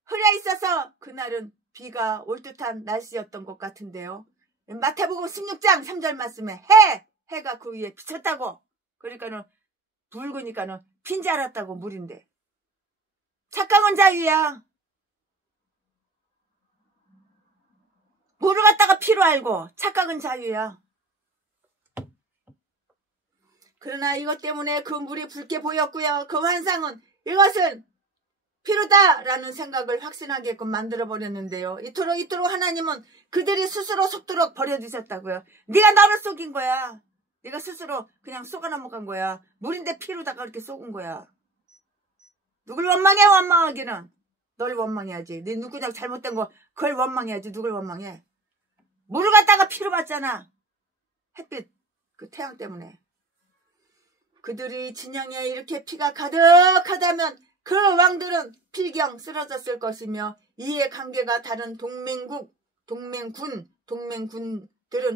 흐려 있어서 그날은 비가 올 듯한 날씨였던 것 같은데요. 마태복음 16장 3절 말씀에 해가 그 위에 비쳤다고. 그러니까는 붉으니까는 핀 줄 알았다고. 물인데. 착각은 자유야. 물을 갖다가 피로 알고 착각은 자유야. 그러나 이것 때문에 그 물이 붉게 보였고요. 그 환상은 이것은 피로다라는 생각을 확신하게끔 만들어버렸는데요. 이토록 하나님은 그들이 스스로 속도록 버려두셨다고요. 네가 나를 속인 거야. 네가 스스로 그냥 속아 넘어간 거야. 물인데 피로다가 그렇게 속은 거야. 누굴 원망해? 원망하기는. 널 원망해야지. 네 누구냐 잘못된 거 그걸 원망해야지. 누굴 원망해? 물을 갖다가 피로 봤잖아. 햇빛 그 태양 때문에. 그들이 진영에 이렇게 피가 가득하다면 그 왕들은 필경 쓰러졌을 것이며 이에 관계가 다른 동맹군들은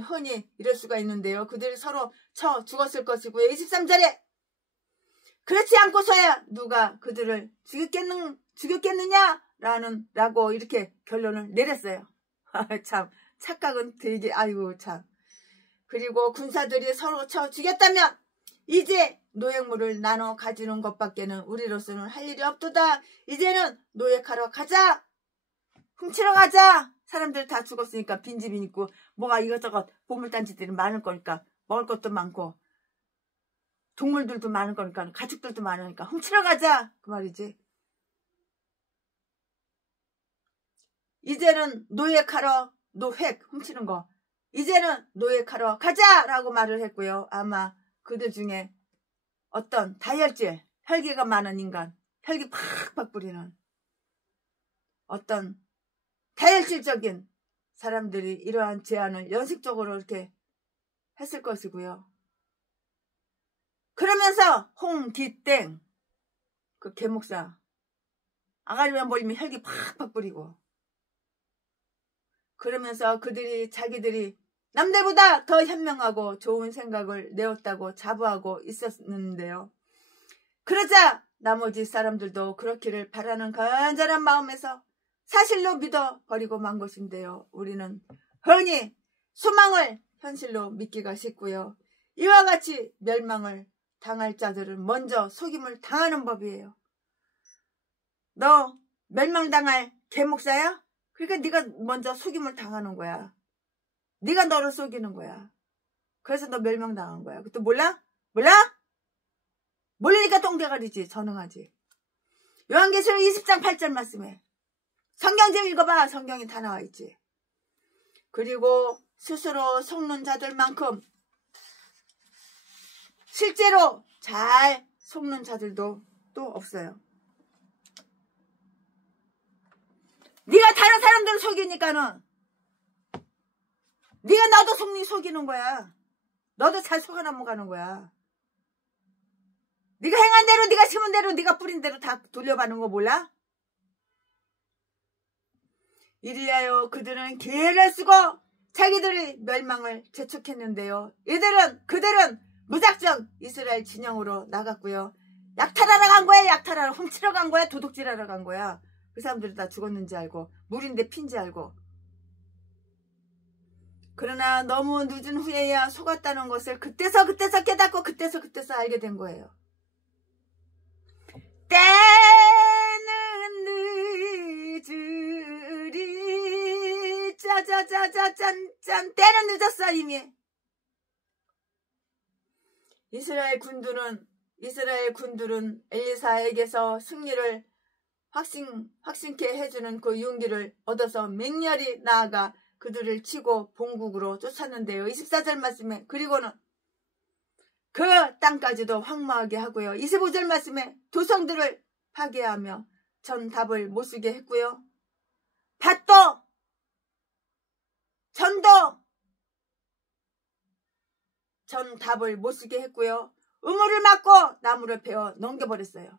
흔히 이럴 수가 있는데요. 그들이 서로 쳐 죽었을 것이고요. 23절에 그렇지 않고서야 누가 그들을 죽였겠느냐라고 이렇게 결론을 내렸어요. 참 착각은 되게 참. 그리고 군사들이 서로 쳐 죽였다면 이제 노획물을 나눠 가지는 것밖에는 우리로서는 할 일이 없도다. 이제는 노획하러 가자. 훔치러 가자. 사람들 다 죽었으니까 빈집이 있고 뭐가 이것저것 보물단지들이 많을 거니까 먹을 것도 많고 동물들도 많을 거니까 가축들도 많으니까 훔치러 가자. 그 말이지. 이제는 노획 훔치는 거. 이제는 노획하러 가자라고 말을 했고요. 아마 그들 중에 어떤 다혈질, 혈기가 많은 인간, 혈기 팍팍 부리는 어떤 다혈질적인 사람들이 이러한 제안을 연식적으로 이렇게 했을 것이고요. 그러면서 홍기땡 그 개목사 아가리만 보이면 혈기 팍팍 부리고 그러면서 자기들이 남들보다 더 현명하고 좋은 생각을 내었다고 자부하고 있었는데요. 그러자 나머지 사람들도 그렇기를 바라는 간절한 마음에서 사실로 믿어버리고 만 것인데요. 우리는 흔히 소망을 현실로 믿기가 쉽고요. 이와 같이 멸망을 당할 자들은 먼저 속임을 당하는 법이에요. 너 멸망당할 개목사야? 그러니까 네가 먼저 속임을 당하는 거야. 네가 너를 속이는 거야. 그래서 너 멸망당한 거야. 그것도 몰라? 모르니까 똥대가리지. 전응하지. 요한계시록 20장 8절 말씀에 성경 좀 읽어봐. 성경이 다 나와 있지. 그리고 스스로 속는 자들만큼 실제로 잘 속는 자들도 적도 없어요. 네가 다른 사람들을 속이니까는 네가 너도 속이는 거야. 너도 잘 속아 넘어가는 거야. 네가 행한 대로, 네가 심은 대로, 네가 뿌린 대로 다 돌려받는 거 몰라? 이리하여 그들은 기회를 쓰고 자기들의 멸망을 재촉했는데요. 그들은 무작정 이스라엘 진영으로 나갔고요. 약탈하러 간 거야. 약탈하러 훔치러 간 거야. 도둑질하러 간 거야. 그 사람들이 다 죽었는지 알고, 물인데 핀지 알고. 그러나 너무 늦은 후에야 속았다는 것을 그때서 깨닫고 그때서 알게 된 거예요. 때는 늦으리 짜자자자짠짠 때는 늦었어 이미. 이스라엘 군들은 엘리사에게서 승리를 확신케 해주는 그 용기를 얻어서 맹렬히 나아가 그들을 치고 본국으로 쫓았는데요. 24절 말씀에 그리고는 그 땅까지도 황무하게 하고요. 25절 말씀에 도성들을 파괴하며 전답을 못쓰게 했고요. 밭도 전도 전답을 못쓰게 했고요. 우물을 막고 나무를 베어 넘겨버렸어요.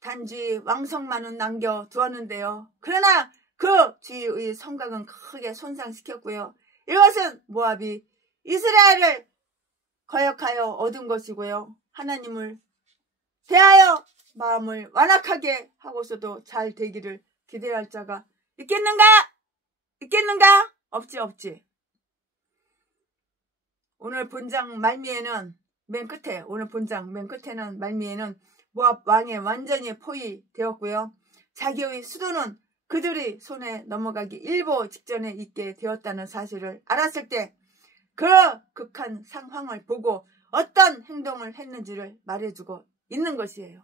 단지 왕성만은 남겨두었는데요. 그러나 그 주위의 성곽은 크게 손상시켰고요. 이것은 모압이 이스라엘을 거역하여 얻은 것이고요. 하나님을 대하여 마음을 완악하게 하고서도 잘 되기를 기대할 자가 있겠는가? 없지. 오늘 본장 말미에는 맨 끝에는 말미에는 모압 왕의 완전히 포위되었고요. 자기의 수도는 그들의 손에 넘어가기 일보 직전에 있게 되었다는 사실을 알았을 때 그 극한 상황을 보고 어떤 행동을 했는지를 말해주고 있는 것이에요.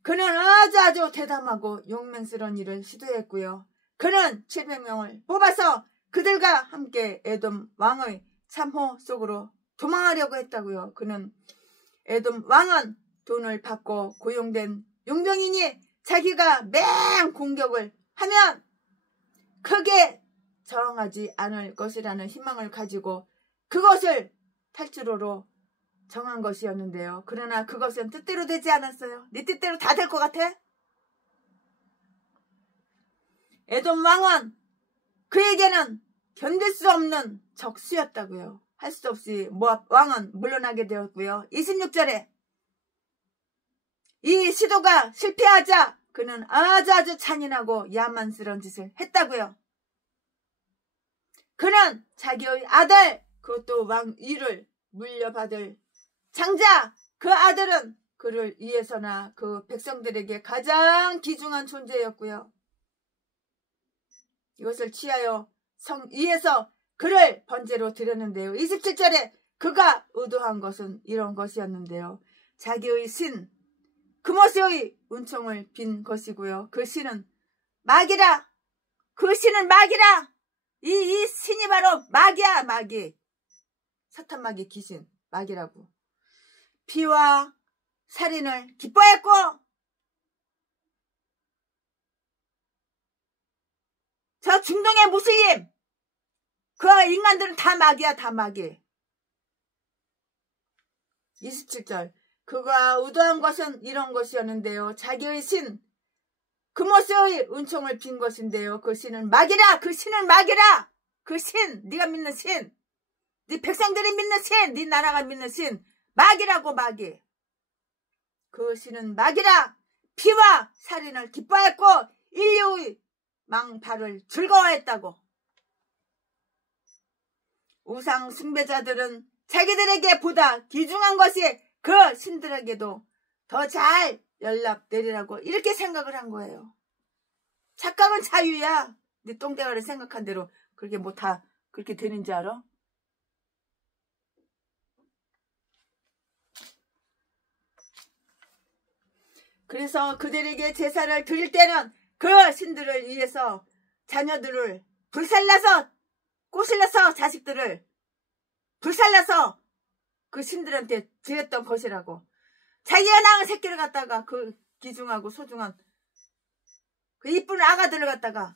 그는 아주 대담하고 용맹스러운 일을 시도했고요. 그는 700명을 뽑아서 그들과 함께 에돔 왕의 참호 속으로 도망하려고 했다고요. 그는 에돔 왕은 돈을 받고 고용된 용병이니 자기가 맹 공격을 하면 크게 저항하지 않을 것이라는 희망을 가지고 그것을 탈주로로 정한 것이었는데요. 그러나 그것은 뜻대로 되지 않았어요. 네 뜻대로 다 될 것 같아? 에돔 왕은 그에게는 견딜 수 없는 적수였다고요. 할 수 없이 모압 왕은 물러나게 되었고요. 26절에 이 시도가 실패하자 그는 아주 잔인하고 야만스러운 짓을 했다고요. 그는 자기의 아들, 그것도 왕위를 물려받을 장자, 그 아들은 그를 위해서나 그 백성들에게 가장 귀중한 존재였고요. 이것을 취하여 성 위에서 그를 번제로 드렸는데요. 27절에 그가 의도한 것은 이런 것이었는데요. 자기의 신, 그모스의 은총을 빈 것이고요. 그 신은 마귀라. 이 신이 바로 마귀야, 마귀. 사탄 마귀 귀신, 마귀라고. 피와 살인을 기뻐했고 저 중동의 무슬림 그 인간들은 다 마귀야, 다 마귀. 27절 그가 의도한 것은 이런 것이었는데요. 자기의 신 그모스의 은총을 빈 것인데요. 그 신은 마귀라. 그 신은 마귀라. 그 신, 네가 믿는 신, 네 백성들이 믿는 신, 네 나라가 믿는 신, 마귀라고, 마귀. 그 신은 마귀라. 피와 살인을 기뻐했고 인류의 망발을 즐거워했다고. 우상 숭배자들은 자기들에게 보다 귀중한 것이 그 신들에게도 더 잘 연락되리라고 이렇게 생각을 한 거예요. 착각은 자유야. 네 똥대가리 생각한 대로 그렇게 뭐 다 그렇게 되는지 알아? 그래서 그들에게 제사를 드릴 때는 그 신들을 위해서 자녀들을 불살라서 꼬실러서 자식들을 불살라서 그 신들한테 드렸던 것이라고. 자기가 낳은 새끼를 갖다가 그 귀중하고 소중한 그 이쁜 아가들을 갖다가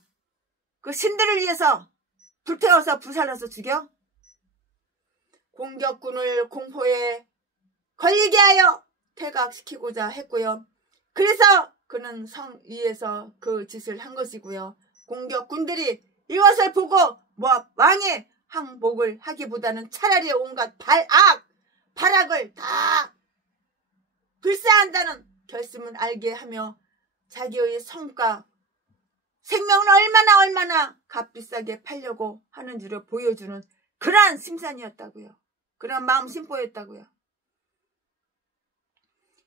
그 신들을 위해서 불태워서 불살라서 죽여? 공격군을 공포에 걸리게 하여 퇴각시키고자 했고요. 그래서 그는 성 위에서 그 짓을 한 것이고요. 공격군들이 이것을 보고 왕의 항복을 하기보다는 차라리 온갖 발악을 다 불사한다는 결심을 알게 하며 자기의 성과 생명을 얼마나 값비싸게 팔려고 하는 줄을 보여주는 그러한 심산이었다고요. 그런 마음 심보였다고요.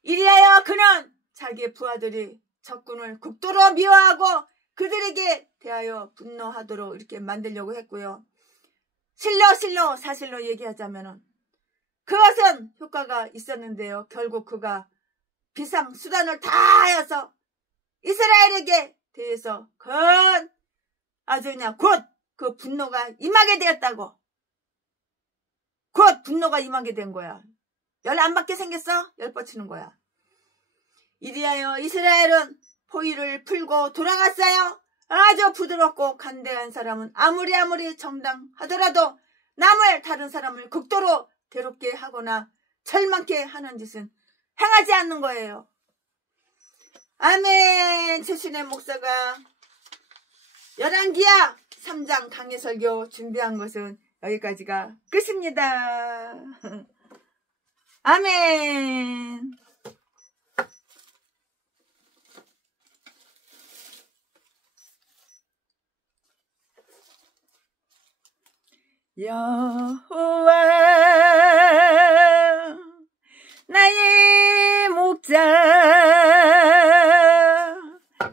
이리하여 그는 자기의 부하들이 적군을 극도로 미워하고 그들에게 대하여 분노하도록 이렇게 만들려고 했고요. 사실로 얘기하자면은 그것은 효과가 있었는데요. 결국 그가 비상 수단을 다 하여서 이스라엘에게 대해서 아주 그냥 곧 그 분노가 임하게 되었다고. 곧 분노가 임하게 된 거야. 열 안 받게 생겼어? 열 뻗치는 거야. 이리하여 이스라엘은 포위를 풀고 돌아갔어요. 아주 부드럽고 간대한 사람은 아무리 정당하더라도 남을 다른 사람을 극도로 괴롭게 하거나 절망케 하는 짓은 행하지 않는 거예요. 아멘. 최신의 목사가 열왕기하 3장 강해설교 준비한 것은 여기까지가 끝입니다. 아멘. 여호와 나의 목자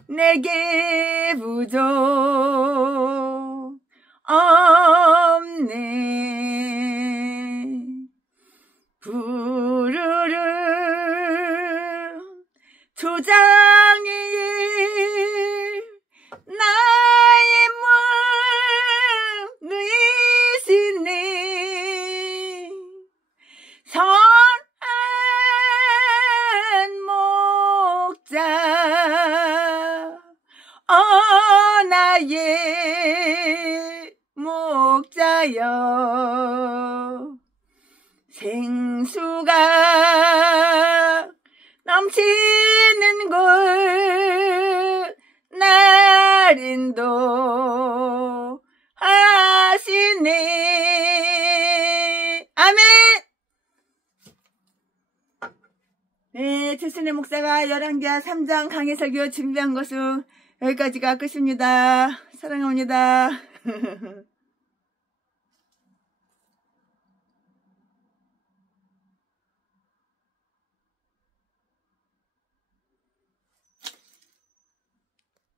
내게 부족 없네. 부르르 조장이 나의 몸 누이시네. 선한 목자 나의 목자여. 생수가 넘치는 곳 날 인도하시네. 아멘. 네, 최순애 목사가 열왕기하 3장 강해설교 준비한 것은 여기까지가 끝입니다. 사랑합니다.